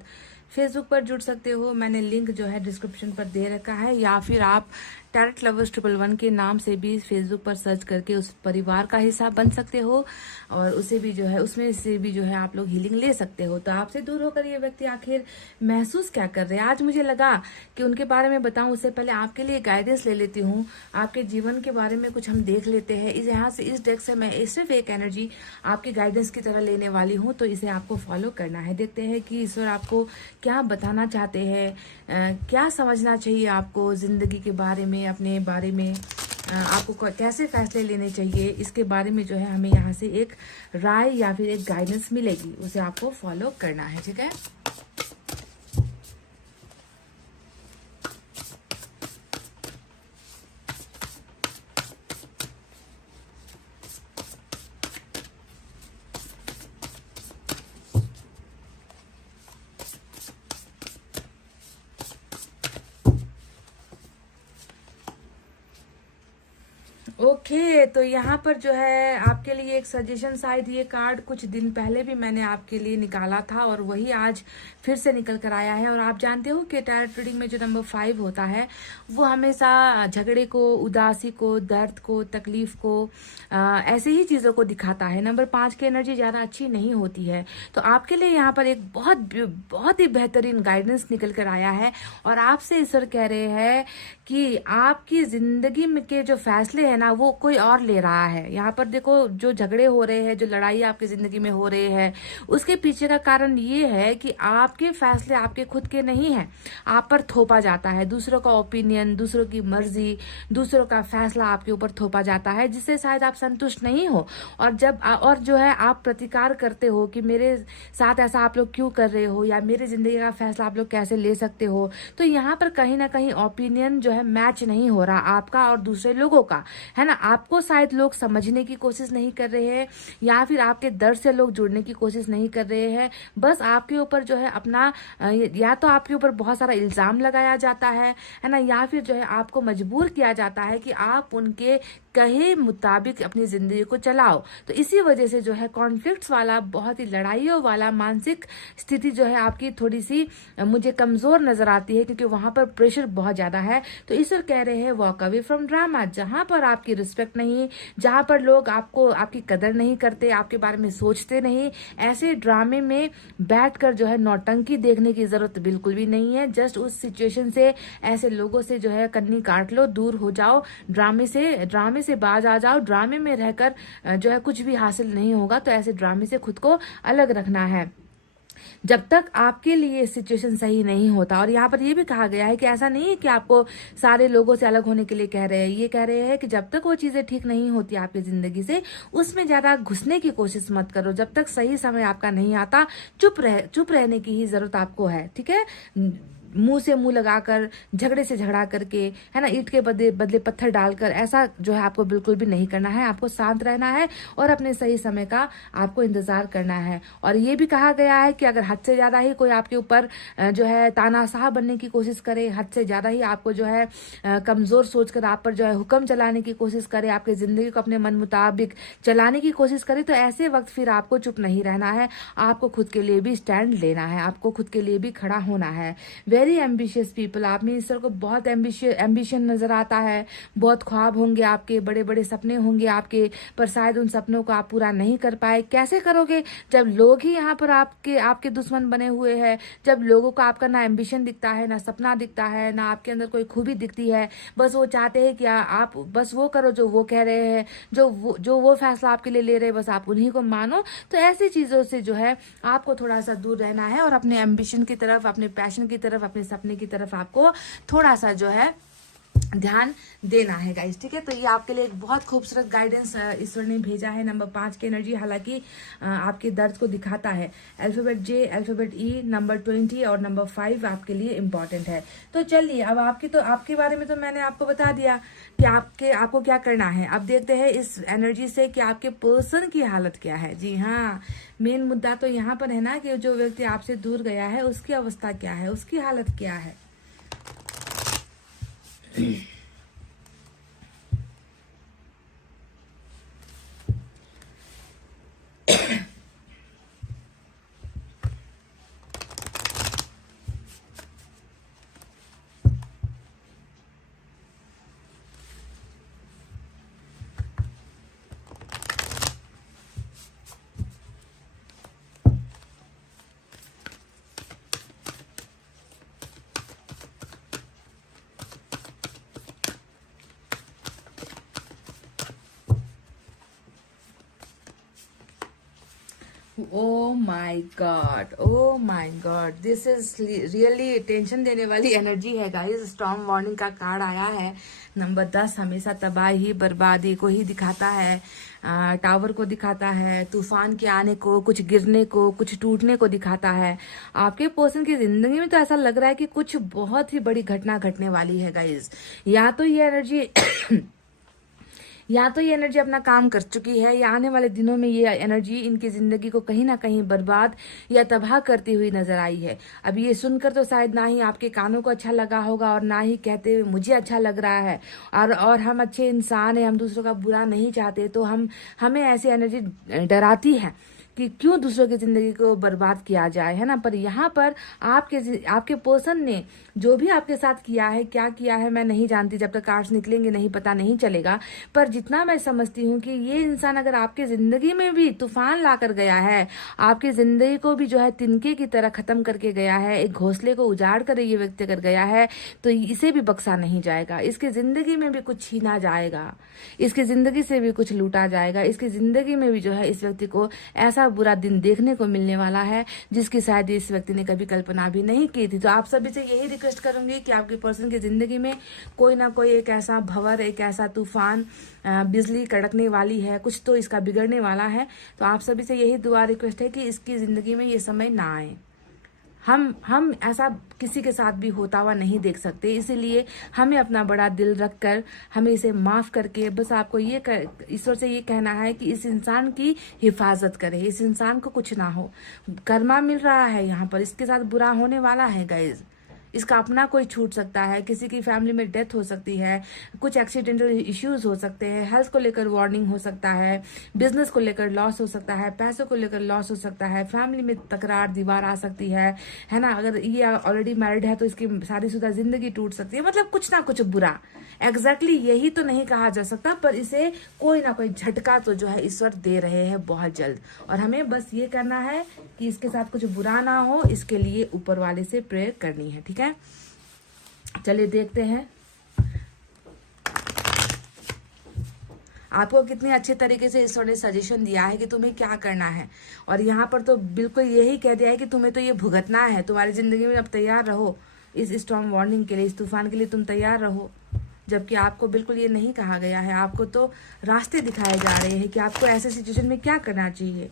फेसबुक पर जुड़ सकते हो। मैंने लिंक जो है डिस्क्रिप्शन पर दे रखा है, या फिर आप टैरेट लवर्स 111 के नाम से भी फेसबुक पर सर्च करके उस परिवार का हिस्सा बन सकते हो और उसे भी जो है उसमें से भी जो है आप लोग हीलिंग ले सकते हो। तो आपसे दूर होकर ये व्यक्ति आखिर महसूस क्या कर रहे हैं, आज मुझे लगा कि उनके बारे में बताऊं। उससे पहले आपके लिए गाइडेंस ले लेती हूँ, आपके जीवन के बारे में कुछ हम देख लेते हैं। यहाँ से इस डेक से मैं सिर्फ एक एनर्जी आपकी गाइडेंस की तरह लेने वाली हूँ, तो इसे आपको फॉलो करना है। देखते हैं कि ईश्वर आपको क्या बताना चाहते हैं, क्या समझना चाहिए आपको जिंदगी के बारे में, अपने बारे में, आपको कैसे फैसले लेने चाहिए, इसके बारे में जो है हमें यहाँ से एक राय या फिर एक गाइडेंस मिलेगी, उसे आपको फॉलो करना है, ठीक है। ओके तो यहाँ पर जो है आपके लिए एक सजेशन, शायद ये कार्ड कुछ दिन पहले भी मैंने आपके लिए निकाला था और वही आज फिर से निकल कर आया है। और आप जानते हो कि टैरेट रीडिंग में जो नंबर 5 होता है वो हमेशा झगड़े को, उदासी को, दर्द को, तकलीफ को, ऐसे ही चीजों को दिखाता है। नंबर 5 की एनर्जी ज्यादा अच्छी नहीं होती है। तो आपके लिए यहाँ पर एक बहुत ही बेहतरीन गाइडेंस निकल कर आया है और आपसे ईश्वर कह रहे हैं कि आपकी जिंदगी में के जो फैसले है ना वो कोई और ले रहा है। यहाँ पर देखो, जो झगड़े हो रहे हैं, जो लड़ाई आपकी जिंदगी में हो रहे हैं, उसके पीछे का कारण ये है कि आपके फैसले आपके खुद के नहीं है, आप पर थोपा जाता है। दूसरों का ओपिनियन, दूसरों की मर्जी, दूसरों का फैसला आपके ऊपर थोपा जाता है, जिससे शायद आप संतुष्ट नहीं हो। और जो है आप प्रतिकार करते हो कि मेरे साथ ऐसा आप लोग क्यों कर रहे हो, या मेरी जिंदगी का फैसला आप लोग कैसे ले सकते हो। तो यहाँ पर कहीं ना कहीं ओपिनियन जो है मैच नहीं हो रहा आपका और दूसरे लोगों का, है ना। आपको शायद लोग समझने की कोशिश नहीं कर रहे हैं, या फिर आपके दर्द से लोग जुड़ने की कोशिश नहीं कर रहे हैं। बस आपके ऊपर जो है अपना या तो आपके ऊपर बहुत सारा इल्जाम लगाया जाता है ना, या फिर जो है आपको मजबूर किया जाता है कि आप उनके कहे मुताबिक अपनी जिंदगी को चलाओ। तो इसी वजह से जो है कॉन्फ्लिक्ट्स वाला, बहुत ही लड़ाइयों वाला मानसिक स्थिति जो है आपकी थोड़ी सी मुझे कमजोर नजर आती है, क्योंकि वहां पर प्रेशर बहुत ज्यादा है। तो ईश्वर कह रहे हैं वॉक अवे फ्रॉम ड्रामा। जहां पर आपकी रिस्पेक्ट नहीं, जहां पर लोग आपको आपकी कदर नहीं करते, आपके बारे में सोचते नहीं, ऐसे ड्रामे में बैठकर जो है नौटंकी देखने की जरूरत बिल्कुल भी नहीं है। जस्ट उस सिचुएशन से, ऐसे लोगों से जो है कन्नी काट लो, दूर हो जाओ, ड्रामे से बाज आ जाओ। ड्रामे में रहकर जो है कुछ भी हासिल नहीं होगा, तो ऐसे ड्रामे से खुद को अलग रखना है जब तक आपके लिए सिचुएशन सही नहीं होता। और यहाँ पर ये भी कहा गया है कि ऐसा नहीं है कि आपको सारे लोगों से अलग होने के लिए कह रहे हैं, ये कह रहे हैं कि जब तक वो चीजें ठीक नहीं होती आपकी जिंदगी से, उसमें ज्यादा घुसने की कोशिश मत करो। जब तक सही समय आपका नहीं आता, चुप रहने की ही जरूरत आपको है, ठीक है। मुंह से मुंह लगाकर, झगड़े से झगड़ा करके, है ना, ईंट के बदले पत्थर डालकर, ऐसा जो है आपको बिल्कुल भी नहीं करना है। आपको शांत रहना है और अपने सही समय का आपको इंतजार करना है। और ये भी कहा गया है कि अगर हद से ज्यादा ही कोई आपके ऊपर जो है तानाशाह बनने की कोशिश करे, हद से ज्यादा ही आपको जो है कमजोर सोचकर आप पर जो है हुक्म चलाने की कोशिश करे, आपकी जिंदगी को अपने मन मुताबिक चलाने की कोशिश करे, तो ऐसे वक्त फिर आपको चुप नहीं रहना है। आपको खुद के लिए भी स्टैंड लेना है, आपको खुद के लिए भी खड़ा होना है। वेरी एम्बिशियस पीपल, आप में ईश्वर को बहुत एम्बिशन नजर आता है। बहुत ख्वाब होंगे आपके, बड़े बड़े सपने होंगे आपके, पर शायद उन सपनों को आप पूरा नहीं कर पाए। कैसे करोगे जब लोग ही यहाँ पर आपके दुश्मन बने हुए हैं, जब लोगों को आपका ना एम्बिशन दिखता है, ना सपना दिखता है, ना आपके अंदर कोई खूबी दिखती है। बस वो चाहते हैं कि आप बस वो करो जो वो कह रहे हैं, जो वो फैसला आपके लिए ले रहे हैं, बस आप उन्हीं को मानो। तो ऐसी चीजों से जो है आपको थोड़ा सा दूर रहना है और अपने एम्बिशन की तरफ, अपने पैशन की तरफ, अपने सपने की तरफ आपको थोड़ा सा जो है ध्यान देना है गाइस, ठीक है। तो ये आपके लिए एक बहुत खूबसूरत गाइडेंस ईश्वर ने भेजा है। नंबर 5 की एनर्जी हालांकि आपके दर्द को दिखाता है। अल्फाबेट जे, अल्फाबेट ई, नंबर 20 और नंबर 5 आपके लिए इम्पोर्टेंट है। तो चलिए, अब आपके बारे में तो मैंने आपको बता दिया कि आपको क्या करना है। अब देखते हैं इस एनर्जी से कि आपके पर्सन की हालत क्या है। जी हाँ, मेन मुद्दा तो यहाँ पर है ना कि जो व्यक्ति आपसे दूर गया है उसकी अवस्था क्या है, उसकी हालत क्या है। Oh my god, this is really tension देने वाली एनर्जी है गाइस। स्टॉर्म वार्निंग का कार्ड आया है। नंबर 10 हमेशा तबाही बर्बादी को ही दिखाता है, टावर को दिखाता है, तूफान के आने को, कुछ गिरने को, कुछ टूटने को दिखाता है। आपके पर्सन की जिंदगी में तो ऐसा लग रहा है कि कुछ बहुत ही बड़ी घटना घटने वाली है गाइस। या तो ये एनर्जी अपना काम कर चुकी है, या आने वाले दिनों में ये एनर्जी इनकी जिंदगी को कहीं ना कहीं बर्बाद या तबाह करती हुई नजर आई है। अब ये सुनकर तो शायद ना ही आपके कानों को अच्छा लगा होगा और ना ही कहते हुए मुझे अच्छा लग रहा है। और हम अच्छे इंसान हैं, हम दूसरों का बुरा नहीं चाहते, तो हमें ऐसी एनर्जी डराती है कि क्यों दूसरों की जिंदगी को बर्बाद किया जाए, है ना। पर यहाँ पर आपके पर्सन ने जो भी आपके साथ किया है, क्या किया है मैं नहीं जानती, जब तक कार्ड्स निकलेंगे नहीं पता नहीं चलेगा। पर जितना मैं समझती हूँ कि ये इंसान अगर आपकी जिंदगी में भी तूफान लाकर गया है, आपकी जिंदगी को भी जो है तिनके की तरह खत्म करके गया है, एक घोंसले को उजाड़ कर ये व्यक्ति अगर गया है, तो इसे भी बख्शा नहीं जाएगा। इसकी जिंदगी में भी कुछ छीना जाएगा, इसकी जिंदगी से भी कुछ लूटा जाएगा, इसकी जिंदगी में भी जो है इस व्यक्ति को ऐसा बुरा दिन देखने को मिलने वाला है जिसकी शायद इस व्यक्ति ने कभी कल्पना भी नहीं की थी। तो आप सभी से यही रिक्वेस्ट करूंगी कि आपके पर्सन की जिंदगी में कोई ना कोई एक ऐसा भंवर, एक ऐसा तूफान, बिजली कड़कने वाली है, कुछ तो इसका बिगड़ने वाला है। तो आप सभी से यही दुआ रिक्वेस्ट है कि इसकी जिंदगी में ये समय ना आए। हम ऐसा किसी के साथ भी होता हुआ नहीं देख सकते, इसीलिए हमें अपना बड़ा दिल रखकर हमें इसे माफ करके बस आपको ईश्वर से ये कहना है कि इस इंसान की हिफाजत करे, इस इंसान को कुछ ना हो। कर्मा मिल रहा है यहाँ पर, इसके साथ बुरा होने वाला है गाइज। इसका अपना कोई छूट सकता है, किसी की फैमिली में डेथ हो सकती है, कुछ एक्सीडेंटल इश्यूज हो सकते हैं, हेल्थ को लेकर वार्निंग हो सकता है, बिजनेस को लेकर लॉस हो सकता है, पैसों को लेकर लॉस हो सकता है, फैमिली में तकरार दीवार आ सकती है ना। अगर ये ऑलरेडी मैरिड है तो इसकी शादीशुदा जिंदगी टूट सकती है, मतलब कुछ ना कुछ बुरा। एग्जैक्टली यही तो नहीं कहा जा सकता, पर इसे कोई ना कोई झटका तो जो है ईश्वर दे रहे हैं बहुत जल्द, और हमें बस ये करना है कि इसके साथ कुछ बुरा ना हो, इसके लिए ऊपर वाले से प्रेयर करनी है। ठीक है, चलिए देखते हैं आपको कितने अच्छे तरीके से ईश्वर ने सजेशन दिया है कि तुम्हें क्या करना है। और यहाँ पर तो बिल्कुल यही कह दिया है कि तुम्हें तो ये भुगतना है, तुम्हारी जिंदगी में अब तैयार रहो इस स्टॉर्म वार्निंग के लिए, इस तूफान के लिए तुम तैयार रहो। जबकि आपको बिल्कुल ये नहीं कहा गया है, आपको तो रास्ते दिखाए जा रहे हैं कि आपको ऐसे सिचुएशन में क्या करना चाहिए।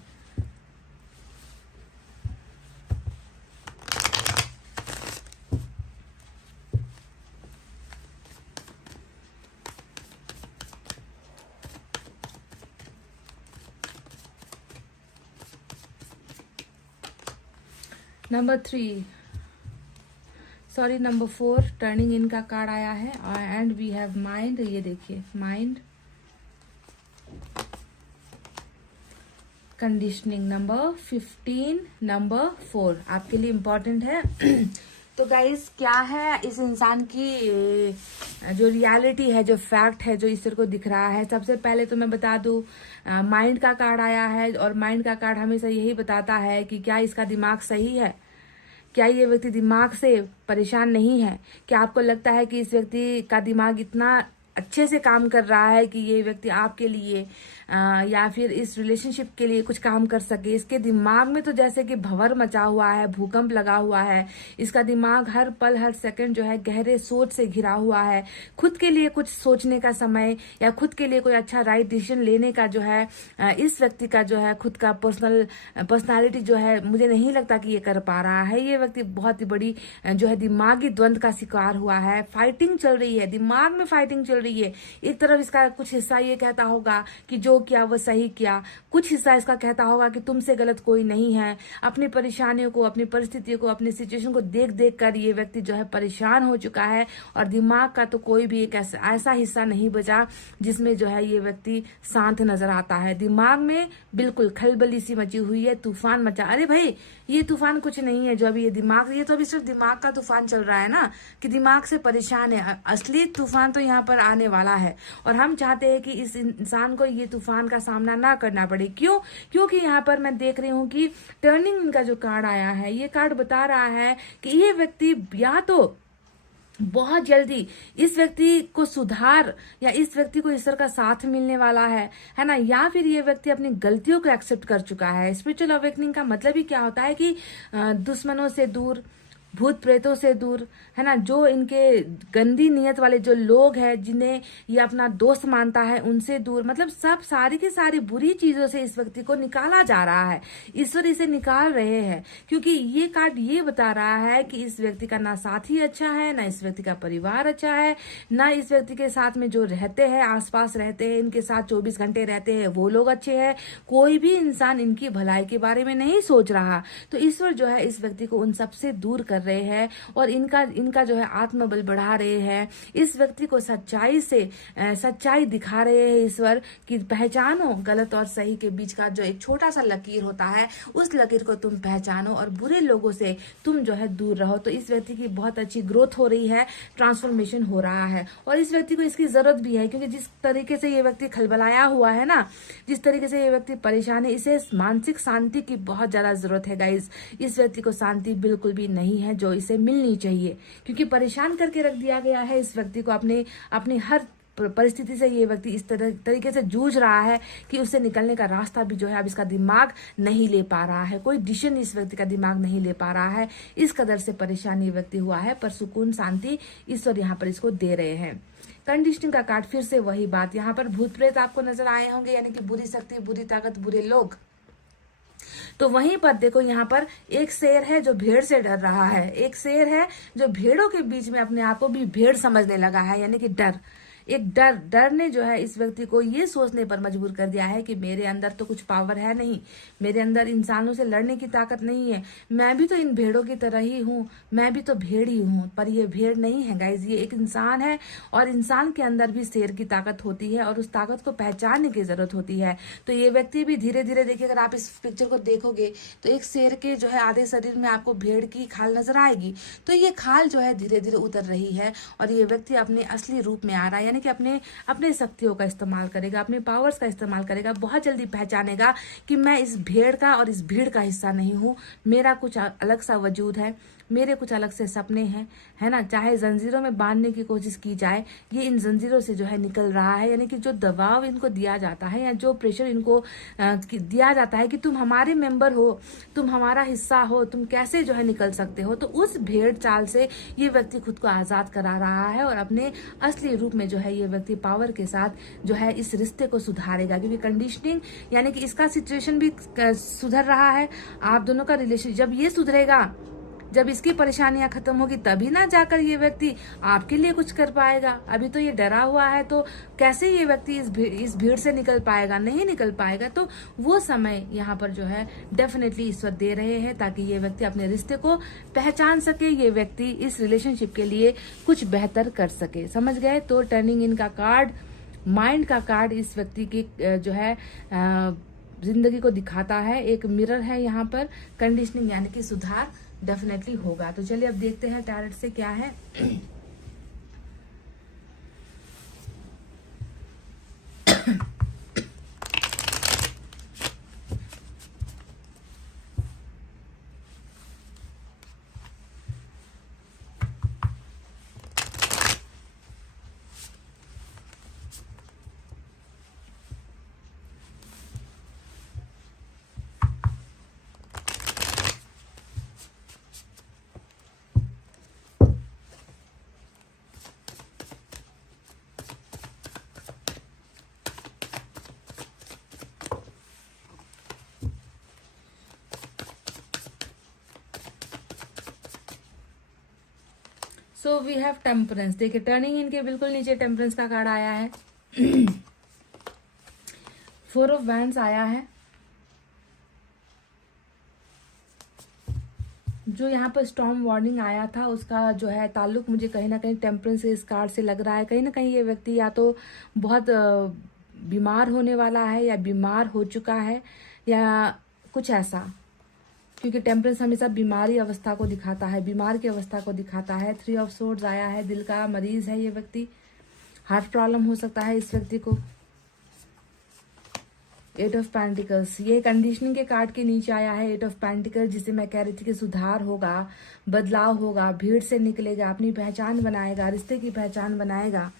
नंबर 3 सॉरी नंबर 4 टर्निंग इन का कार्ड आया है, एंड वी हैव माइंड। ये देखिए माइंड, कंडीशनिंग नंबर 15, नंबर 4 आपके लिए इम्पोर्टेंट है। तो गाइस क्या है इस इंसान की जो रियलिटी है, जो फैक्ट है, जो ईश्वर को दिख रहा है। सबसे पहले तो मैं बता दूं, माइंड का कार्ड आया है, और माइंड का कार्ड हमेशा यही बताता है कि क्या इसका दिमाग सही है, क्या ये व्यक्ति दिमाग से परेशान नहीं है। क्या आपको लगता है कि इस व्यक्ति का दिमाग इतना अच्छे से काम कर रहा है कि ये व्यक्ति आपके लिए या फिर इस रिलेशनशिप के लिए कुछ काम कर सके। इसके दिमाग में तो जैसे कि भंवर मचा हुआ है, भूकंप लगा हुआ है। इसका दिमाग हर पल हर सेकंड जो है गहरे सोच से घिरा हुआ है। खुद के लिए कुछ सोचने का समय या खुद के लिए कोई अच्छा राइट डिसीजन लेने का जो है इस व्यक्ति का जो है खुद का पर्सनालिटी जो है, मुझे नहीं लगता कि ये कर पा रहा है। ये व्यक्ति बहुत ही बड़ी जो है दिमागी द्वंद का शिकार हुआ है। फाइटिंग चल रही है, दिमाग में फाइटिंग चल रही है। एक तरफ इसका कुछ हिस्सा ये कहता होगा कि जो किया वो सही किया, कुछ हिस्सा इसका कहता होगा कि तुमसे गलत कोई नहीं है। अपनी परेशानियों को, अपनी परिस्थितियों को, अपनी सिचुएशन को देख देख कर ये व्यक्ति जो है परेशान हो चुका है, और दिमाग का तो कोई भी एक ऐसा हिस्सा नहीं बचा जिसमें जो है ये व्यक्ति शांत नजर आता है। दिमाग में बिल्कुल खलबली सी मची हुई है, तूफान मचा। अरे भाई ये तूफान कुछ नहीं है जो अभी ये तो अभी सिर्फ दिमाग का तूफान चल रहा है ना, कि दिमाग से परेशान है। असली तूफान तो यहाँ पर आने वाला है, और हम चाहते हैं कि इस इंसान को ये तूफान का सामना ना करना पड़े। क्यों? क्योंकि यहाँ पर मैं देख रही हूँ कि टर्निंग का जो कार्ड आया है, ये कार्ड बता रहा है कि ये व्यक्ति या तो बहुत जल्दी इस व्यक्ति को सुधार या इस व्यक्ति को ईश्वर का साथ मिलने वाला है ना, या फिर ये व्यक्ति अपनी गलतियों को एक्सेप्ट कर चुका है। स्पिरिचुअल अवेकनिंग का मतलब ही क्या होता है कि दुश्मनों से दूर, भूत प्रेतों से दूर, है ना, जो इनके गंदी नियत वाले जो लोग हैं, जिन्हें ये अपना दोस्त मानता है, उनसे दूर। मतलब सब सारी की सारी बुरी चीजों से इस व्यक्ति को निकाला जा रहा है। ईश्वर इसे निकाल रहे हैं, क्योंकि ये कार्ड ये बता रहा है कि इस व्यक्ति का ना साथी अच्छा है, ना इस व्यक्ति का परिवार अच्छा है, ना इस व्यक्ति के साथ में जो रहते हैं, आसपास रहते हैं, इनके साथ 24 घंटे रहते हैं, वो लोग अच्छे हैं। कोई भी इंसान इनकी भलाई के बारे में नहीं सोच रहा। तो ईश्वर जो है इस व्यक्ति को उन सबसे दूर कर रहे हैं, और इनका जो है आत्मबल बढ़ा रहे हैं। इस व्यक्ति को सच्चाई दिखा रहे हैं ईश्वर कि पहचानो गलत और सही के बीच का जो एक छोटा सा लकीर होता है, उस लकीर को तुम पहचानो और बुरे लोगों से तुम जो है दूर रहो। तो इस व्यक्ति की बहुत अच्छी ग्रोथ हो रही है, ट्रांसफॉर्मेशन हो रहा है, और इस व्यक्ति को इसकी जरूरत भी है, क्योंकि जिस तरीके से ये व्यक्ति खलबलाया हुआ है ना, जिस तरीके से ये व्यक्ति परेशान है, इसे मानसिक शांति की बहुत ज्यादा जरूरत है गाइज। इस व्यक्ति को शांति बिल्कुल भी नहीं है जो इसे मिलनी चाहिए, क्योंकि परेशान करके रख दिया गया है इस व्यक्ति को। अपनी हर परिस्थिति से ये व्यक्ति इस तरीके से जूझ रहा है कि उससे निकलने का रास्ता भी जो है अब इसका दिमाग नहीं ले पा रहा है। कोई डिसीजन इस व्यक्ति का दिमाग नहीं ले पा रहा है। इस कदर से परेशान ये व्यक्ति हुआ है, पर सुकून शांति ईश्वर यहाँ पर इसको दे रहे हैं। कंडीशनिंग का कार्ड फिर से वही बात, यहाँ पर भूत प्रेत आपको नजर आए होंगे, यानी कि बुरी शक्ति, बुरी ताकत, बुरे लोग। तो वहीं पर देखो यहाँ पर एक शेर है जो भेड़ से डर रहा है, एक शेर है जो भेड़ों के बीच में अपने आप को भी भेड़ समझने लगा है, यानी कि डर, एक डर ने जो है इस व्यक्ति को ये सोचने पर मजबूर कर दिया है कि मेरे अंदर तो कुछ पावर है नहीं, मेरे अंदर इंसानों से लड़ने की ताकत नहीं है, मैं भी तो इन भेड़ों की तरह ही हूँ, मैं भी तो भेड़ ही हूँ। पर ये भेड़ नहीं है गाइज, ये एक इंसान है और इंसान के अंदर भी शेर की ताकत होती है और उस ताकत को पहचानने की जरूरत होती है। तो ये व्यक्ति भी धीरे धीरे, देखिए अगर आप इस पिक्चर को देखोगे तो एक शेर के जो है आधे शरीर में आपको भेड़ की खाल नजर आएगी। तो ये खाल जो है धीरे धीरे उतर रही है और ये व्यक्ति अपने असली रूप में आ रहा है, यानी कि अपने शक्तियों का इस्तेमाल करेगा, अपने पावर्स का इस्तेमाल करेगा। बहुत जल्दी पहचानेगा कि मैं इस भेड़ का और इस भीड़ का हिस्सा नहीं हूँ, मेरा कुछ अलग सा वजूद है, मेरे कुछ अलग से सपने हैं, है ना। चाहे जंजीरों में बांधने की कोशिश की जाए, ये इन जंजीरों से जो है निकल रहा है, यानी कि जो दबाव इनको दिया जाता है या जो प्रेशर इनको दिया जाता है कि तुम हमारे मेंबर हो, तुम हमारा हिस्सा हो, तुम कैसे जो है निकल सकते हो, तो उस भेड़ चाल से ये व्यक्ति खुद को आजाद करा रहा है और अपने असली रूप में जो है ये व्यक्ति पावर के साथ जो है इस रिश्ते को सुधारेगा। क्योंकि कंडीशनिंग यानी कि इसका सिचुएशन भी सुधर रहा है, आप दोनों का रिलेशन जब ये सुधरेगा, जब इसकी परेशानियां खत्म होगी, तभी ना जाकर ये व्यक्ति आपके लिए कुछ कर पाएगा। अभी तो ये डरा हुआ है, तो कैसे ये व्यक्ति इस भीड़ से निकल पाएगा, नहीं निकल पाएगा। तो वो समय यहाँ पर जो है डेफिनेटली ईश्वर दे रहे हैं ताकि ये व्यक्ति अपने रिश्ते को पहचान सके, ये व्यक्ति इस रिलेशनशिप के लिए कुछ बेहतर कर सके। समझ गए। तो टर्निंग इन का कार्ड, माइंड का कार्ड इस व्यक्ति की जो है जिंदगी को दिखाता है, एक मिरर है यहाँ पर। कंडीशनिंग यानी कि सुधार डेफिनेटली होगा। तो चलिए अब देखते हैं टैरेट से क्या है। So we have temperance. देखिए टर्निंग इनके बिल्कुल नीचे टेम्परेंस का कार्ड आया है। 4 ऑफ वैंड्स आया है। जो यहाँ पर स्टॉर्म वार्निंग आया था उसका जो है ताल्लुक मुझे कहीं ना कहीं टेम्परेंस इस कार्ड से लग रहा है। कहीं ना कहीं ये व्यक्ति या तो बहुत बीमार होने वाला है या बीमार हो चुका है या कुछ ऐसा, क्योंकि टेम्परेंस हमेशा बीमारी अवस्था को दिखाता है, बीमार की अवस्था को दिखाता है। 3 ऑफ सोर्ड्स आया है, दिल का मरीज है ये व्यक्ति, हार्ट प्रॉब्लम हो सकता है इस व्यक्ति को। 8 ऑफ पेंटिकल्स, ये कंडीशनिंग के कार्ड के नीचे आया है। 8 ऑफ पेंटिकल्स, जिसे मैं कह रही थी कि सुधार होगा, बदलाव होगा, भीड़ से निकलेगा, अपनी पहचान बनाएगा, रिश्ते की पहचान बनाएगा।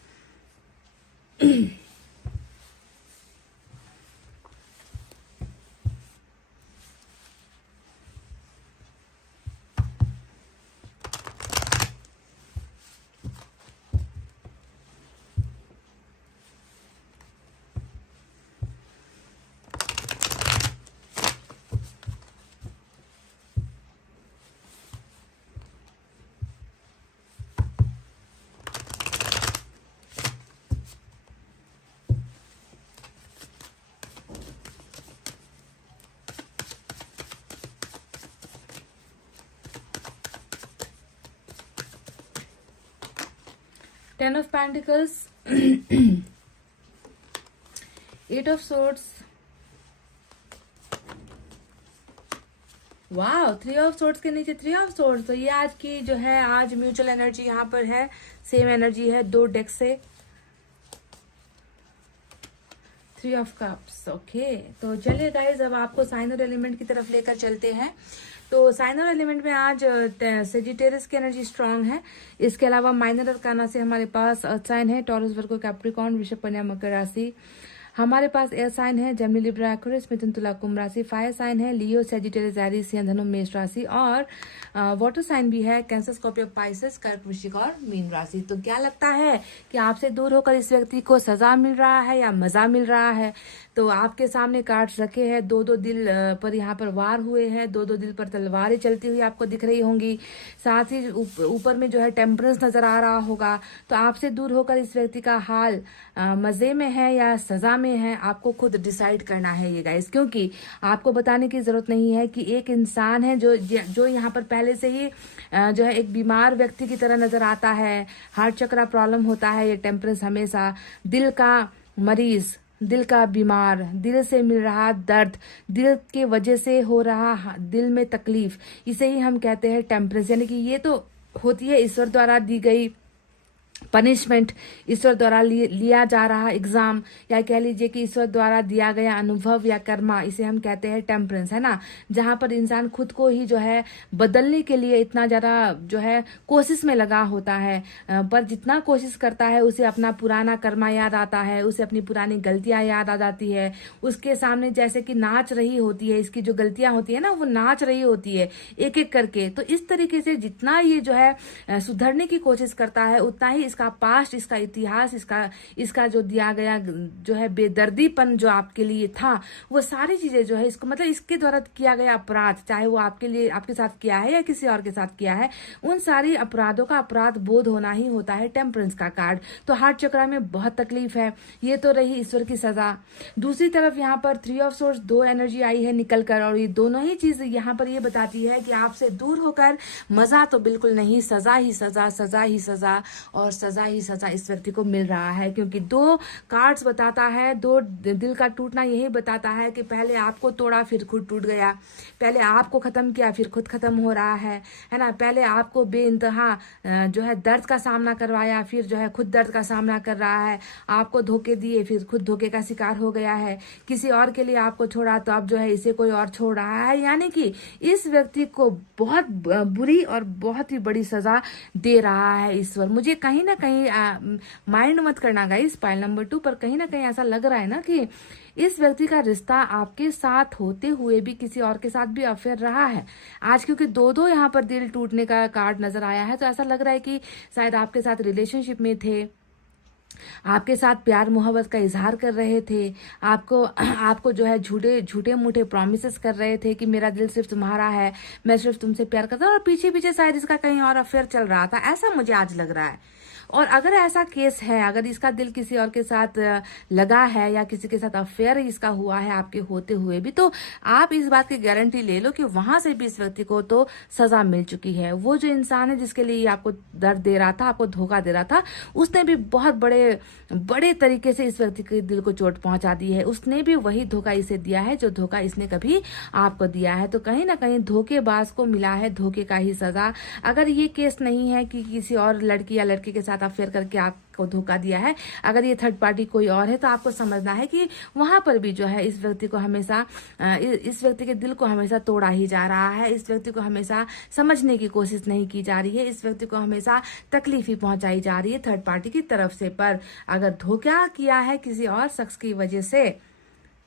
Ten of Pentacles, 8 of Swords, वाह, 3 ऑफ सोर्ड्स के नीचे 3 ऑफ सोर्ड्स। तो ये आज की जो है आज म्यूचुअल एनर्जी यहाँ पर है, सेम एनर्जी है 2 डेक से। 3 ऑफ कप्स, ओके। तो चलिए गाइज अब आपको साइन और एलिमेंट की तरफ लेकर चलते हैं। तो साइन और एलिमेंट में आज सेजिटेरियस की एनर्जी स्ट्रांग है। इसके अलावा माइनर अरकाना से हमारे पास अर्थ साइन है, टॉरस, वर्गो, कैप्रिकॉर्न, वृषभ, कन्या, मकर राशि। हमारे पास एयर साइन है जेमिनी, लिब्रा, एक्वेरियस, मिथुन, तुला, कुंभ राशि। फायर साइन है लियो, सेजिटेरियस, एरीज, सिंह, धनु, मेष राशि। और वाटर साइन भी है कैंसर, स्कॉर्पियो, पाइसेस, कर्क, वृश्चिक और मीन राशि। तो क्या लगता है कि आपसे दूर होकर इस व्यक्ति को सजा मिल रहा है या मजा मिल रहा है? तो आपके सामने कार्ड्स रखे हैं, दो दो दिल पर यहाँ पर वार हुए हैं, दो दो दिल पर तलवारें चलती हुई आपको दिख रही होंगी। साथ ही ऊपर में जो है टेम्परेंस नजर आ रहा होगा। तो आपसे दूर होकर इस व्यक्ति का हाल मजे में है या सजा में है, आपको खुद डिसाइड करना है ये गाइस। क्योंकि आपको बताने की जरूरत नहीं है कि एक इंसान है जो यहाँ पर पहले से ही जो है एक बीमार व्यक्ति की तरह नजर आता है। हार्ट चक्रा प्रॉब्लम होता है ये टेम्परेंस हमेशा, दिल का मरीज, दिल का बीमार, दिल से मिल रहा दर्द, दिल के वजह से हो रहा दिल में तकलीफ, इसे ही हम कहते हैं टेम्परेंस। यानी कि ये तो होती है ईश्वर द्वारा दी गई पनिशमेंट, ईश्वर द्वारा लिया जा रहा एग्जाम, या कह लीजिए कि ईश्वर द्वारा दिया गया अनुभव या कर्मा, इसे हम कहते हैं टेम्परेंस, है ना। जहां पर इंसान खुद को ही जो है बदलने के लिए इतना ज्यादा जो है कोशिश में लगा होता है, पर जितना कोशिश करता है उसे अपना पुराना कर्मा याद आता है, उसे अपनी पुरानी गलतियां याद आ जाती है। उसके सामने जैसे कि नाच रही होती है, इसकी जो गलतियां होती है ना वो नाच रही होती है एक एक करके। तो इस तरीके से जितना ये जो है सुधरने की कोशिश करता है, उतना ही इसका पास्ट, इसका इतिहास, इसका जो दिया गया जो है बेदर्दीपन जो आपके लिए था, वो सारी चीजें जो है इसको मतलब इसके द्वारा किया गया अपराध, चाहे वो आपके लिए आपके साथ किया है या किसी और के साथ किया है, उन सारी अपराधों का अपराध बोध होना ही होता है टेम्परेंस का कार्ड। तो हार्ट चक्र में बहुत तकलीफ है। ये तो रही ईश्वर की सजा। दूसरी तरफ यहाँ पर 3 ऑफ सोर्स, 2 एनर्जी आई है निकल कर, और ये दोनों ही चीज यहाँ पर ये बताती है कि आपसे दूर होकर मजा तो बिल्कुल नहीं, सजा ही सजा, सजा ही सजा और सजा ही सजा इस व्यक्ति को मिल रहा है। क्योंकि 2 कार्ड्स बताता है, 2 दिल का टूटना यही बताता है कि पहले आपको तोड़ा फिर खुद टूट गया, पहले आपको खत्म किया फिर खुद खत्म हो रहा है ना। पहले आपको बेइंतहा जो है दर्द का सामना करवाया, फिर जो है खुद दर्द का सामना कर रहा है। आपको धोखे दिए, फिर खुद धोखे का शिकार हो गया है। किसी और के लिए आपको छोड़ा तो अब जो है इसे कोई और छोड़ रहा है। यानी कि इस व्यक्ति को बहुत बुरी और बहुत ही बड़ी सजा दे रहा है ईश्वर। मुझे कहीं ना कहीं माइंड मत करना गाइस पाइल नंबर 2 पर, कहीं ना कहीं ऐसा लग रहा है ना कि इस व्यक्ति का रिश्ता आपके साथ होते हुए भी किसी और के साथ भी अफेयर रहा है आज। क्योंकि 2 यहाँ पर दिल टूटने का कार्ड नजर आया है, तो ऐसा लग रहा है कि शायद आपके साथ रिलेशनशिप में थे, आपके साथ प्यार मोहब्बत का इजहार कर रहे थे, आपको जो है झूठे मूठे प्रॉमिसेस कर रहे थे कि मेरा दिल सिर्फ तुम्हारा है, मैं सिर्फ तुमसे प्यार करता हूँ, और पीछे पीछे शायद इसका कहीं और अफेयर चल रहा था। ऐसा मुझे आज लग रहा है। और अगर ऐसा केस है, अगर इसका दिल किसी और के साथ लगा है या किसी के साथ अफेयर इसका हुआ है आपके होते हुए भी, तो आप इस बात की गारंटी ले लो कि वहां से भी इस व्यक्ति को तो सजा मिल चुकी है। वो जो इंसान है जिसके लिए आपको दर्द दे रहा था, आपको धोखा दे रहा था, उसने भी बहुत बड़े तरीके से इस व्यक्ति के दिल को चोट पहुंचा दी है। उसने भी वही धोखा इसे दिया है जो धोखा इसने कभी आपको दिया है। तो कहीं ना कहीं धोखेबाज को मिला है धोखे का ही सजा। अगर ये केस नहीं है कि किसी और लड़की या लड़के के साथ अफेयर करके आपको धोखा दिया है, अगर ये थर्ड पार्टी कोई और है, तो आपको समझना है कि वहां पर भी जो है इस व्यक्ति के दिल को हमेशा तोड़ा ही जा रहा है। इस व्यक्ति को हमेशा समझने की कोशिश नहीं की जा रही है। इस व्यक्ति को हमेशा तकलीफ ही पहुंचाई जा रही है थर्ड पार्टी की तरफ से। पर अगर धोखा किया है किसी और शख्स की वजह से,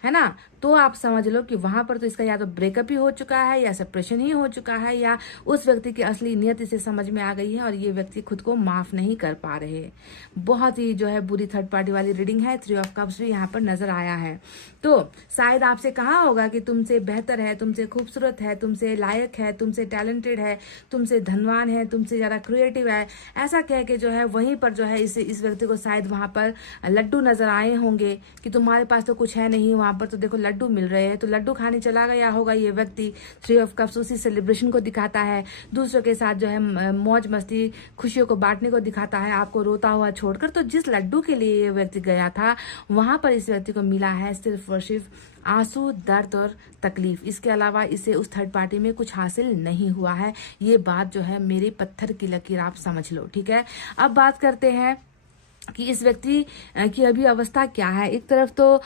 है ना, तो आप समझ लो कि वहां पर तो इसका या तो ब्रेकअप ही हो चुका है या सेपरेशन ही हो चुका है, या उस व्यक्ति की असली नियत इसे समझ में आ गई है और ये व्यक्ति खुद को माफ नहीं कर पा रहे। बहुत ही जो है बुरी थर्ड पार्टी वाली रीडिंग है। 3 ऑफ कप्स भी यहाँ पर नजर आया है। तो शायद आपसे कहा होगा कि तुमसे बेहतर है, तुमसे खूबसूरत है, तुमसे लायक है, तुमसे टैलेंटेड है, तुमसे धनवान है, तुमसे ज्यादा क्रिएटिव है, ऐसा कह के जो है वहीं पर जो है इस व्यक्ति को शायद वहां पर लड्डू नजर आए होंगे कि तुम्हारे पास तो कुछ है नहीं, वहां पर तो देखो लड्डू मिल रहे हैं। तो लड्डू खाने चला गया होगा ये व्यक्ति। 3 ऑफ कप्स उसी सेलिब्रेशन को दिखाता है, दूसरों के साथ जो है मौज मस्ती खुशियों को बांटने को दिखाता है, आपको रोता हुआ छोड़कर। तो जिस लड्डू के लिए ये व्यक्ति गया था, वहां पर इस व्यक्ति को मिला है सिर्फ और सिर्फ आंसू, दर्द और तकलीफ। इसके अलावा इसे उस थर्ड पार्टी में कुछ हासिल नहीं हुआ है। ये बात जो है मेरे पत्थर की लकीर आप समझ लो, ठीक है। अब बात करते हैं कि इस व्यक्ति की अभी अवस्था क्या है। एक तरफ तो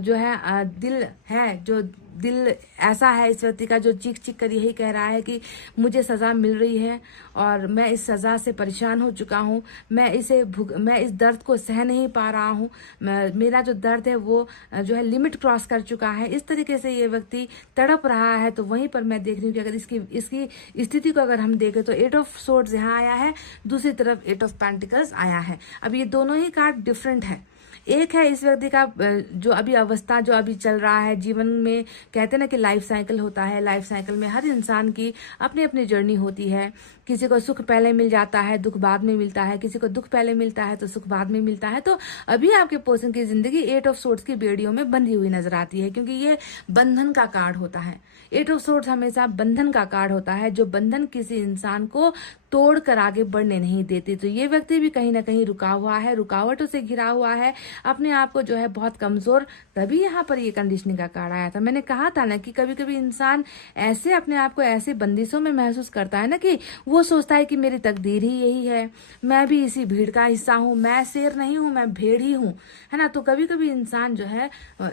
जो है दिल है जो दिल ऐसा है इस व्यक्ति का जो चीख चीख कर यही कह रहा है कि मुझे सजा मिल रही है और मैं इस सजा से परेशान हो चुका हूँ, मैं इस दर्द को सह नहीं पा रहा हूँ, मेरा जो दर्द है वो जो है लिमिट क्रॉस कर चुका है। इस तरीके से ये व्यक्ति तड़प रहा है। तो वहीं पर मैं देख रही हूँ कि अगर इसकी स्थिति को अगर हम देखें तो 8 ऑफ सोर्ड्स यहाँ आया है, दूसरी तरफ 8 ऑफ पेंटिकल्स आया है। अब ये दोनों ही कार्ड डिफरेंट है। एक है इस व्यक्ति का जो अभी अवस्था जो अभी चल रहा है जीवन में, कहते हैं ना कि लाइफ साइकिल होता है, लाइफ साइकिल में हर इंसान की अपनी अपनी जर्नी होती है। किसी को सुख पहले मिल जाता है, दुख बाद में मिलता है, किसी को दुख पहले मिलता है तो सुख बाद में मिलता है। तो अभी आपके पर्सन की जिंदगी 8 ऑफ सोर्ड्स की बेड़ियों में बंधी हुई नजर आती है, क्योंकि ये बंधन का कार्ड होता है। 8 ऑफ सोर्ड्स हमेशा बंधन का कार्ड होता है, जो बंधन किसी इंसान को तोड़ कर आगे बढ़ने नहीं देते। तो ये व्यक्ति भी कहीं ना कहीं रुका हुआ है, रुकावटों से घिरा हुआ है, अपने आप को जो है बहुत कमजोर, तभी यहाँ पर ये कंडीशनिंग का कार्ड आया था। मैंने कहा था ना कि कभी कभी इंसान ऐसे अपने आप को ऐसे बंदिशों में महसूस करता है ना कि वो सोचता है कि मेरी तकदीर ही यही है, मैं भी इसी भीड़ का हिस्सा हूँ, मैं शेर नहीं हूँ, मैं भेड़ ही हूँ, है ना। तो कभी कभी इंसान जो है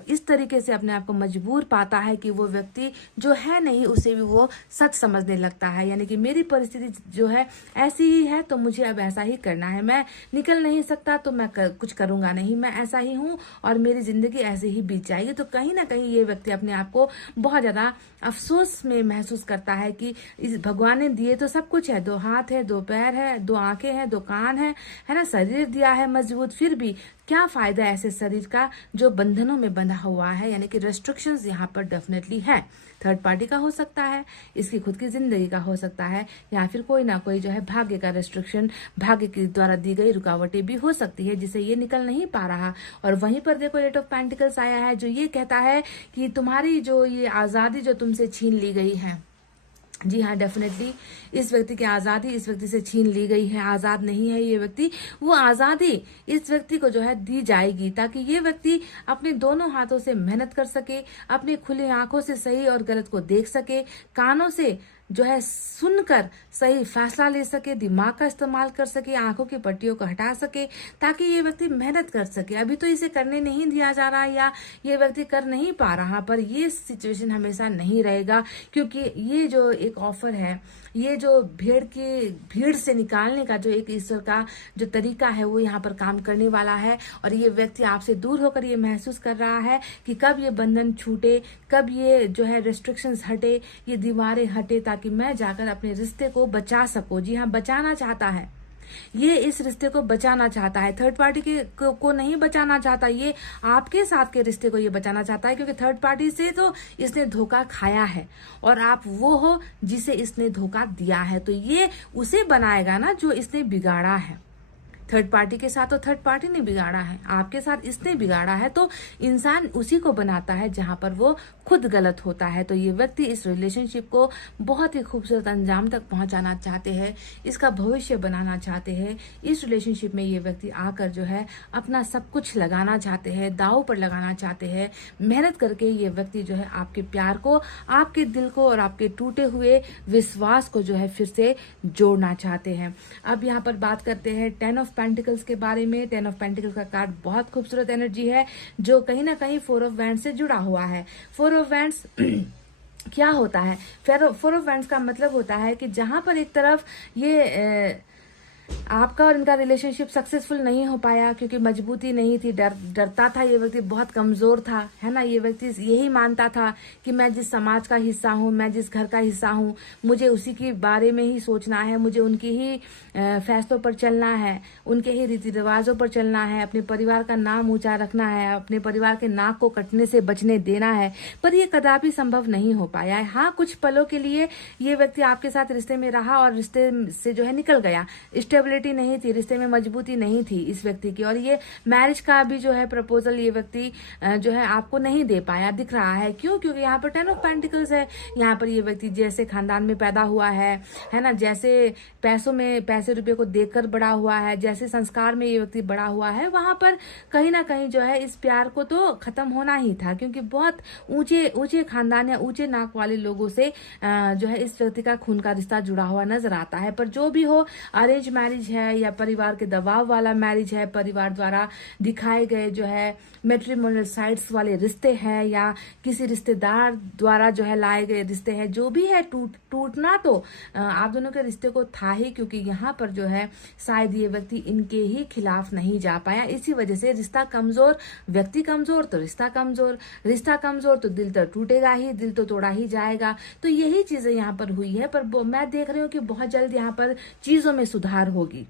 इस तरीके से अपने आप को मजबूर पाता है कि वो व्यक्ति जो है नहीं उसे भी वो सच समझने लगता है, यानी कि मेरी परिस्थिति जो है ऐसी ही है तो मुझे अब ऐसा ही करना है, मैं निकल नहीं सकता तो मैं कुछ करूंगा नहीं, मैं ऐसा ही हूँ और मेरी जिंदगी ऐसे ही बीत जाएगी। तो कहीं ना कहीं ये व्यक्ति अपने आप को बहुत ज्यादा अफसोस में महसूस करता है कि इस भगवान ने दिए तो सब कुछ है, 2 हाथ है, 2 पैर है, 2 आंखें हैं, 2 कान है ना, शरीर दिया है मजबूत, फिर भी क्या फायदा ऐसे शरीर का जो बंधनों में बंधा हुआ है, यानी कि रेस्ट्रिक्शंस यहाँ पर डेफिनेटली है। थर्ड पार्टी का हो सकता है, इसकी खुद की जिंदगी का हो सकता है, या फिर कोई ना कोई जो है भाग्य का रेस्ट्रिक्शन, भाग्य के द्वारा दी गई रुकावटें भी हो सकती है जिसे ये निकल नहीं पा रहा। और वहीं पर देखो 8 ऑफ पेंटिकल्स आया है, जो ये कहता है कि तुम्हारी जो ये आजादी जो तुमसे छीन ली गई है, जी हाँ, डेफिनेटली इस व्यक्ति की आजादी इस व्यक्ति से छीन ली गई है, आजाद नहीं है ये व्यक्ति। वो आजादी इस व्यक्ति को जो है दी जाएगी ताकि ये व्यक्ति अपने दोनों हाथों से मेहनत कर सके, अपनी खुली आंखों से सही और गलत को देख सके, कानों से जो है सुनकर सही फैसला ले सके, दिमाग का इस्तेमाल कर सके, आंखों की पट्टियों को हटा सके, ताकि ये व्यक्ति मेहनत कर सके। अभी तो इसे करने नहीं दिया जा रहा या ये व्यक्ति कर नहीं पा रहा, पर ये सिचुएशन हमेशा नहीं रहेगा, क्योंकि ये जो एक ऑफर है, ये जो भीड़ से निकालने का जो एक ईश्वर का जो तरीका है वो यहाँ पर काम करने वाला है। और ये व्यक्ति आपसे दूर होकर ये महसूस कर रहा है कि कब ये बंधन छूटे, कब ये जो है रेस्ट्रिक्शंस हटे, ये दीवारें हटे, ताकि मैं जाकर अपने रिश्ते को बचा सकूं। जी हाँ, बचाना चाहता है ये, इस रिश्ते को बचाना चाहता है, थर्ड पार्टी को नहीं बचाना चाहता, ये आपके साथ के रिश्ते को ये बचाना चाहता है, क्योंकि थर्ड पार्टी से तो इसने धोखा खाया है और आप वो हो जिसे इसने धोखा दिया है। तो ये उसे बनाएगा ना जो इसने बिगाड़ा है। थर्ड पार्टी के साथ तो थर्ड पार्टी ने बिगाड़ा है, आपके साथ इसने बिगाड़ा है, तो इंसान उसी को बनाता है जहां पर वो खुद गलत होता है। तो ये व्यक्ति इस रिलेशनशिप को बहुत ही खूबसूरत अंजाम तक पहुंचाना चाहते हैं, इसका भविष्य बनाना चाहते हैं। इस रिलेशनशिप में ये व्यक्ति आकर जो है अपना सब कुछ लगाना चाहते हैं, दांव पर लगाना चाहते हैं। मेहनत करके ये व्यक्ति जो है आपके प्यार को, आपके दिल को और आपके टूटे हुए विश्वास को जो है फिर से जोड़ना चाहते हैं। अब यहाँ पर बात करते हैं 10 ऑफ पेंटिकल्स के बारे में। 10 ऑफ पेंटिकल्स का कार्ड बहुत खूबसूरत एनर्जी है जो कहीं ना कहीं 4 ऑफ वैंड्स से जुड़ा हुआ है। 4 ऑफ वैंड्स क्या होता है? 4 ऑफ वैंड्स का मतलब होता है कि जहां पर एक तरफ ये आपका और इनका रिलेशनशिप सक्सेसफुल नहीं हो पाया क्योंकि मजबूती नहीं थी, डरता था ये व्यक्ति, बहुत कमजोर था, है ना। ये व्यक्ति यही मानता था कि मैं जिस समाज का हिस्सा हूँ, मैं जिस घर का हिस्सा हूँ, मुझे उसी के बारे में ही सोचना है, मुझे उनकी ही फैसलों पर चलना है, उनके ही रीति रिवाजों पर चलना है, अपने परिवार का नाम ऊंचा रखना है, अपने परिवार के नाक को कटने से बचने देना है। पर यह कदापि संभव नहीं हो पाया है। हाँ, कुछ पलों के लिए ये व्यक्ति आपके साथ रिश्ते में रहा और रिश्ते से जो है निकल गया। स्टेबिलिटी नहीं थी, रिश्ते में मजबूती नहीं थी इस व्यक्ति की, और ये मैरिज का भी जो है प्रपोजल ये व्यक्ति जो है आपको नहीं दे पाया, दिख रहा है। क्यों? क्योंकि यहाँ पर 10 ऑफ पेंटिकल्स है। यहाँ पर ये व्यक्ति जैसे खानदान में पैदा हुआ है ना, जैसे पैसे रुपए को देखकर बड़ा हुआ है, जैसे संस्कार में ये व्यक्ति बड़ा हुआ है, वहां पर कहीं ना कहीं जो है इस प्यार को तो खत्म होना ही था, क्योंकि बहुत ऊंचे खानदान या ऊंचे नाक वाले लोगों से जो है इस व्यक्ति का खून का रिश्ता जुड़ा हुआ नजर आता है। पर जो भी हो, अरेंज मैरिज मैरिज है या परिवार के दबाव वाला मैरिज है, परिवार द्वारा दिखाए गए जो है मैट्रिमोनियल साइट्स वाले रिश्ते हैं, या किसी रिश्तेदार द्वारा जो है लाए गए रिश्ते हैं, जो भी है टूटना तो आप दोनों के रिश्ते को था ही, क्योंकि यहाँ पर जो है शायद ये व्यक्ति इनके ही खिलाफ नहीं जा पाया, इसी वजह से रिश्ता कमजोर, व्यक्ति कमजोर तो रिश्ता कमजोर, रिश्ता कमजोर तो दिल तो टूटेगा ही, दिल तो तोड़ा ही जाएगा। तो यही चीजें यहाँ पर हुई है, पर मैं देख रही हूँ कि बहुत जल्द यहाँ पर चीजों में सुधार होगी।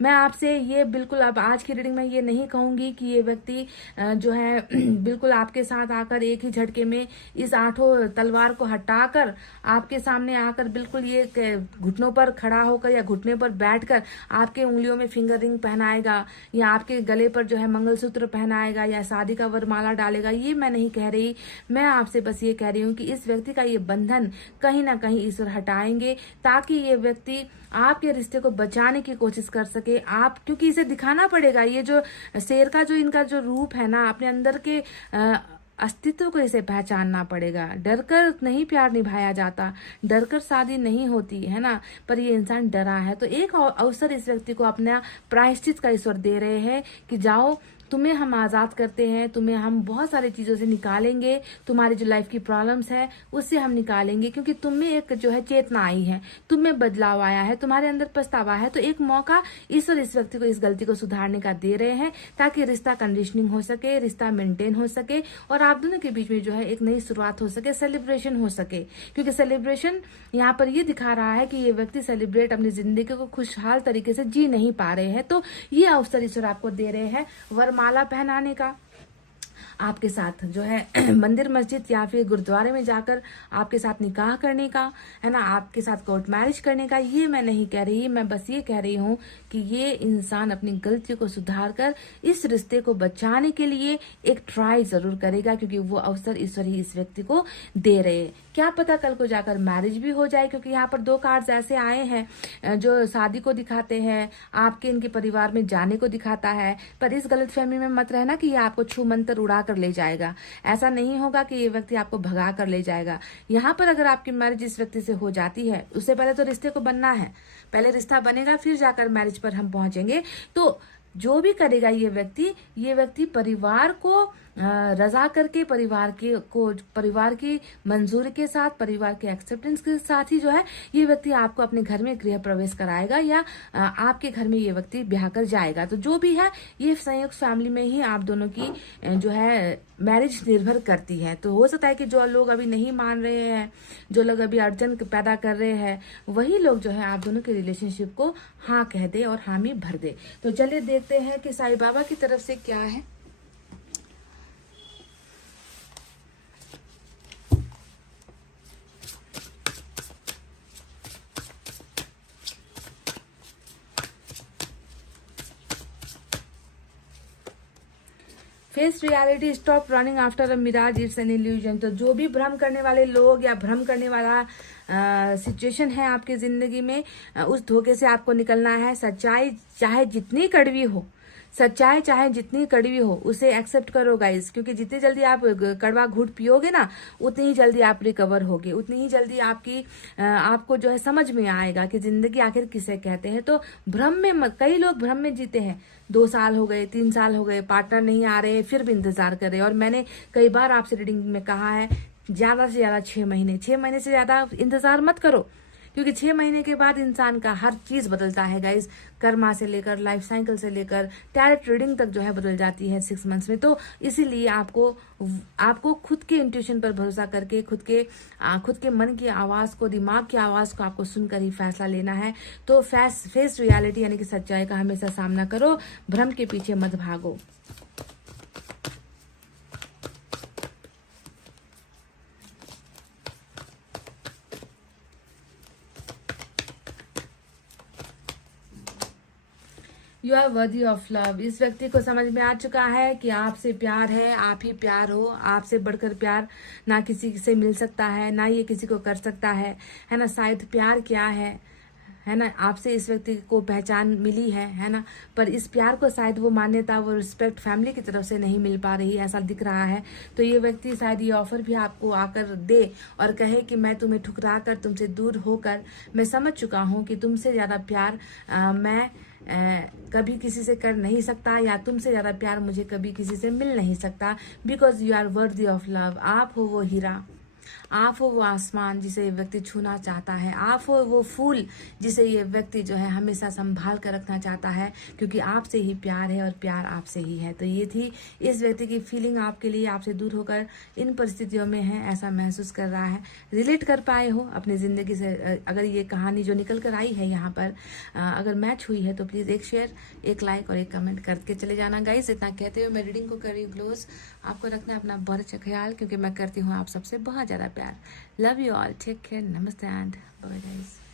मैं आपसे ये बिल्कुल अब आज की रीडिंग में ये नहीं कहूंगी कि ये व्यक्ति जो है बिल्कुल आपके साथ आकर एक ही झटके में इस 8 तलवार को हटाकर आपके सामने आकर बिल्कुल ये घुटनों पर खड़ा होकर या घुटने पर बैठकर आपके उंगलियों में फिंगर रिंग पहनाएगा, या आपके गले पर जो है मंगलसूत्र पहनाएगा, या शादी का वरमाला डालेगा। ये मैं नहीं कह रही, मैं आपसे बस ये कह रही हूँ कि इस व्यक्ति का ये बंधन कहीं ना कहीं ईश्वर हटाएंगे, ताकि ये व्यक्ति आपके रिश्ते को बचाने की कोशिश कर सके। आप क्योंकि इसे दिखाना पड़ेगा, ये जो शेर का जो इनका जो रूप है ना, अपने अंदर के अस्तित्व को इसे पहचानना पड़ेगा। डरकर नहीं प्यार निभाया जाता, डरकर शादी नहीं होती है ना, पर ये इंसान डरा है। तो एक अवसर इस व्यक्ति को अपना प्रायश्चित का ईश्वर दे रहे हैं कि जाओ, तुम्हें हम आजाद करते हैं, तुम्हें हम बहुत सारी चीजों से निकालेंगे, तुम्हारी जो लाइफ की प्रॉब्लम्स है उससे हम निकालेंगे, क्योंकि तुम में एक जो है चेतना आई है, तुम में बदलाव आया है, तुम्हारे अंदर पछतावा है। तो एक मौका ईश्वर इस व्यक्ति को इस गलती को सुधारने का दे रहे हैं, ताकि रिश्ता कंडीशनिंग हो सके, रिश्ता मेंटेन हो सके, और आप दोनों के बीच में जो है एक नई शुरुआत हो सके, सेलिब्रेशन हो सके। क्योंकि सेलिब्रेशन यहाँ पर ये दिखा रहा है कि ये व्यक्ति सेलिब्रेट अपनी जिंदगी को खुशहाल तरीके से जी नहीं पा रहे हैं। तो ये अवसर ईश्वर आपको दे रहे हैं वरमाला पहनाने का, आपके साथ जो है मंदिर मस्जिद या फिर गुरुद्वारे में जाकर आपके साथ निकाह करने का, है ना, आपके साथ कोर्ट मैरिज करने का। ये मैं नहीं कह रही, मैं बस ये कह रही हूँ कि ये इंसान अपनी गलती को सुधार कर इस रिश्ते को बचाने के लिए एक ट्राई जरूर करेगा, क्योंकि वो अवसर ईश्वर ही इस व्यक्ति को दे रहे हैं। क्या पता कल को जाकर मैरिज भी हो जाए, क्योंकि यहाँ पर 2 कार्ड्स ऐसे आए हैं जो शादी को दिखाते हैं, आपके इनके परिवार में जाने को दिखाता है। पर इस गलतफहमी में मत रहना कि ये आपको छू मंतर उड़ा कर ले जाएगा। ऐसा नहीं होगा कि ये व्यक्ति आपको भगा कर ले जाएगा। यहाँ पर अगर आपकी मैरिज इस व्यक्ति से हो जाती है, उससे पहले तो रिश्ते को बनना है, पहले रिश्ता बनेगा फिर जाकर मैरिज पर हम पहुंचेंगे। तो जो भी करेगा ये व्यक्ति परिवार को रजा करके, परिवार की मंजूरी के साथ, परिवार के एक्सेप्टेंस के साथ ही जो है ये व्यक्ति आपको अपने घर में गृह प्रवेश कराएगा, या आपके घर में ये व्यक्ति ब्याह कर जाएगा। तो जो भी है ये संयुक्त फैमिली में ही आप दोनों की जो है मैरिज निर्भर करती है। तो हो सकता है कि जो लोग अभी नहीं मान रहे हैं, जो लोग अभी अड़चन पैदा कर रहे हैं, वही लोग जो है आप दोनों के रिलेशनशिप को हाँ कह दे और हामी भर दे। तो चलिए देखते हैं कि साईं बाबा की तरफ से क्या है। Face reality, stop running after a mirage, it's an illusion. तो जो भी भ्रम करने वाले लोग या भ्रम करने वाला सिचुएशन है आपकी जिंदगी में, उस धोखे से आपको निकलना है। सच्चाई चाहे जितनी कड़वी हो, सच्चाई चाहे जितनी कड़वी हो, उसे एक्सेप्ट करो गाइस, क्योंकि जितनी जल्दी आप कड़वा घूंट पियोगे ना, उतनी ही जल्दी आप रिकवर होगे, उतनी ही जल्दी आपको जो है समझ में आएगा कि जिंदगी आखिर किसे कहते हैं। तो भ्रम में कई लोग भ्रम में जीते हैं। 2 साल हो गए, 3 साल हो गए, पार्टनर नहीं आ रहे, फिर भी इंतजार कर रहे। और मैंने कई बार आपसे रीडिंग में कहा है, ज्यादा से ज्यादा 6 महीने से ज्यादा इंतजार मत करो, क्योंकि 6 महीने के बाद इंसान का हर चीज बदलता है गाइस। कर्मा से लेकर लाइफ साइकिल से लेकर टैरेट रीडिंग तक जो है बदल जाती है 6 मंथ्स में। तो इसीलिए आपको खुद के इंट्यूशन पर भरोसा करके, खुद के मन की आवाज को, दिमाग की आवाज को आपको सुनकर ही फैसला लेना है। तो फेस रियलिटी यानी कि सच्चाई का हमेशा सामना करो, भ्रम के पीछे मत भागो। You are worthy of love. इस व्यक्ति को समझ में आ चुका है कि आपसे प्यार है, आप ही प्यार हो। आपसे बढ़कर प्यार ना किसी से मिल सकता है, ना ये किसी को कर सकता है ना। शायद प्यार क्या है है ना, आपसे इस व्यक्ति को पहचान मिली है ना, पर इस प्यार को शायद वो मान्यता, वो रिस्पेक्ट फैमिली की तरफ से नहीं मिल पा रही, ऐसा दिख रहा है। तो ये व्यक्ति शायद ये ऑफर भी आपको आकर दे और कहे कि मैं तुम्हें ठुकरा कर, तुमसे दूर होकर मैं समझ चुका हूँ कि तुमसे ज़्यादा प्यार मैं कभी किसी से कर नहीं सकता, या तुमसे ज़्यादा प्यार मुझे कभी किसी से मिल नहीं सकता, because you are worthy of love. आप हो वो हीरा, आप हो वो आसमान जिसे ये व्यक्ति छूना चाहता है, आप हो वो फूल जिसे ये व्यक्ति जो है हमेशा संभाल कर रखना चाहता है, क्योंकि आपसे ही प्यार है और प्यार आपसे ही है। तो ये थी इस व्यक्ति की फीलिंग आपके लिए, आपसे दूर होकर इन परिस्थितियों में है, ऐसा महसूस कर रहा है, रिलेट कर पाए हो अपनी ज़िंदगी से। अगर ये कहानी जो निकल कर आई है यहाँ पर अगर मैच हुई है तो प्लीज़ एक शेयर, एक लाइक और एक कमेंट करके चले जाना गाइस। इतना कहते हुए मैं रीडिंग को कर रही हूँ क्लोज। आपको रखना है अपना बहुत अच्छा ख्याल, क्योंकि मैं करती हूँ आप सबसे बहुत ज़्यादा प्यार। Love you all, take care, नमस्ते एंड बाय गाइस।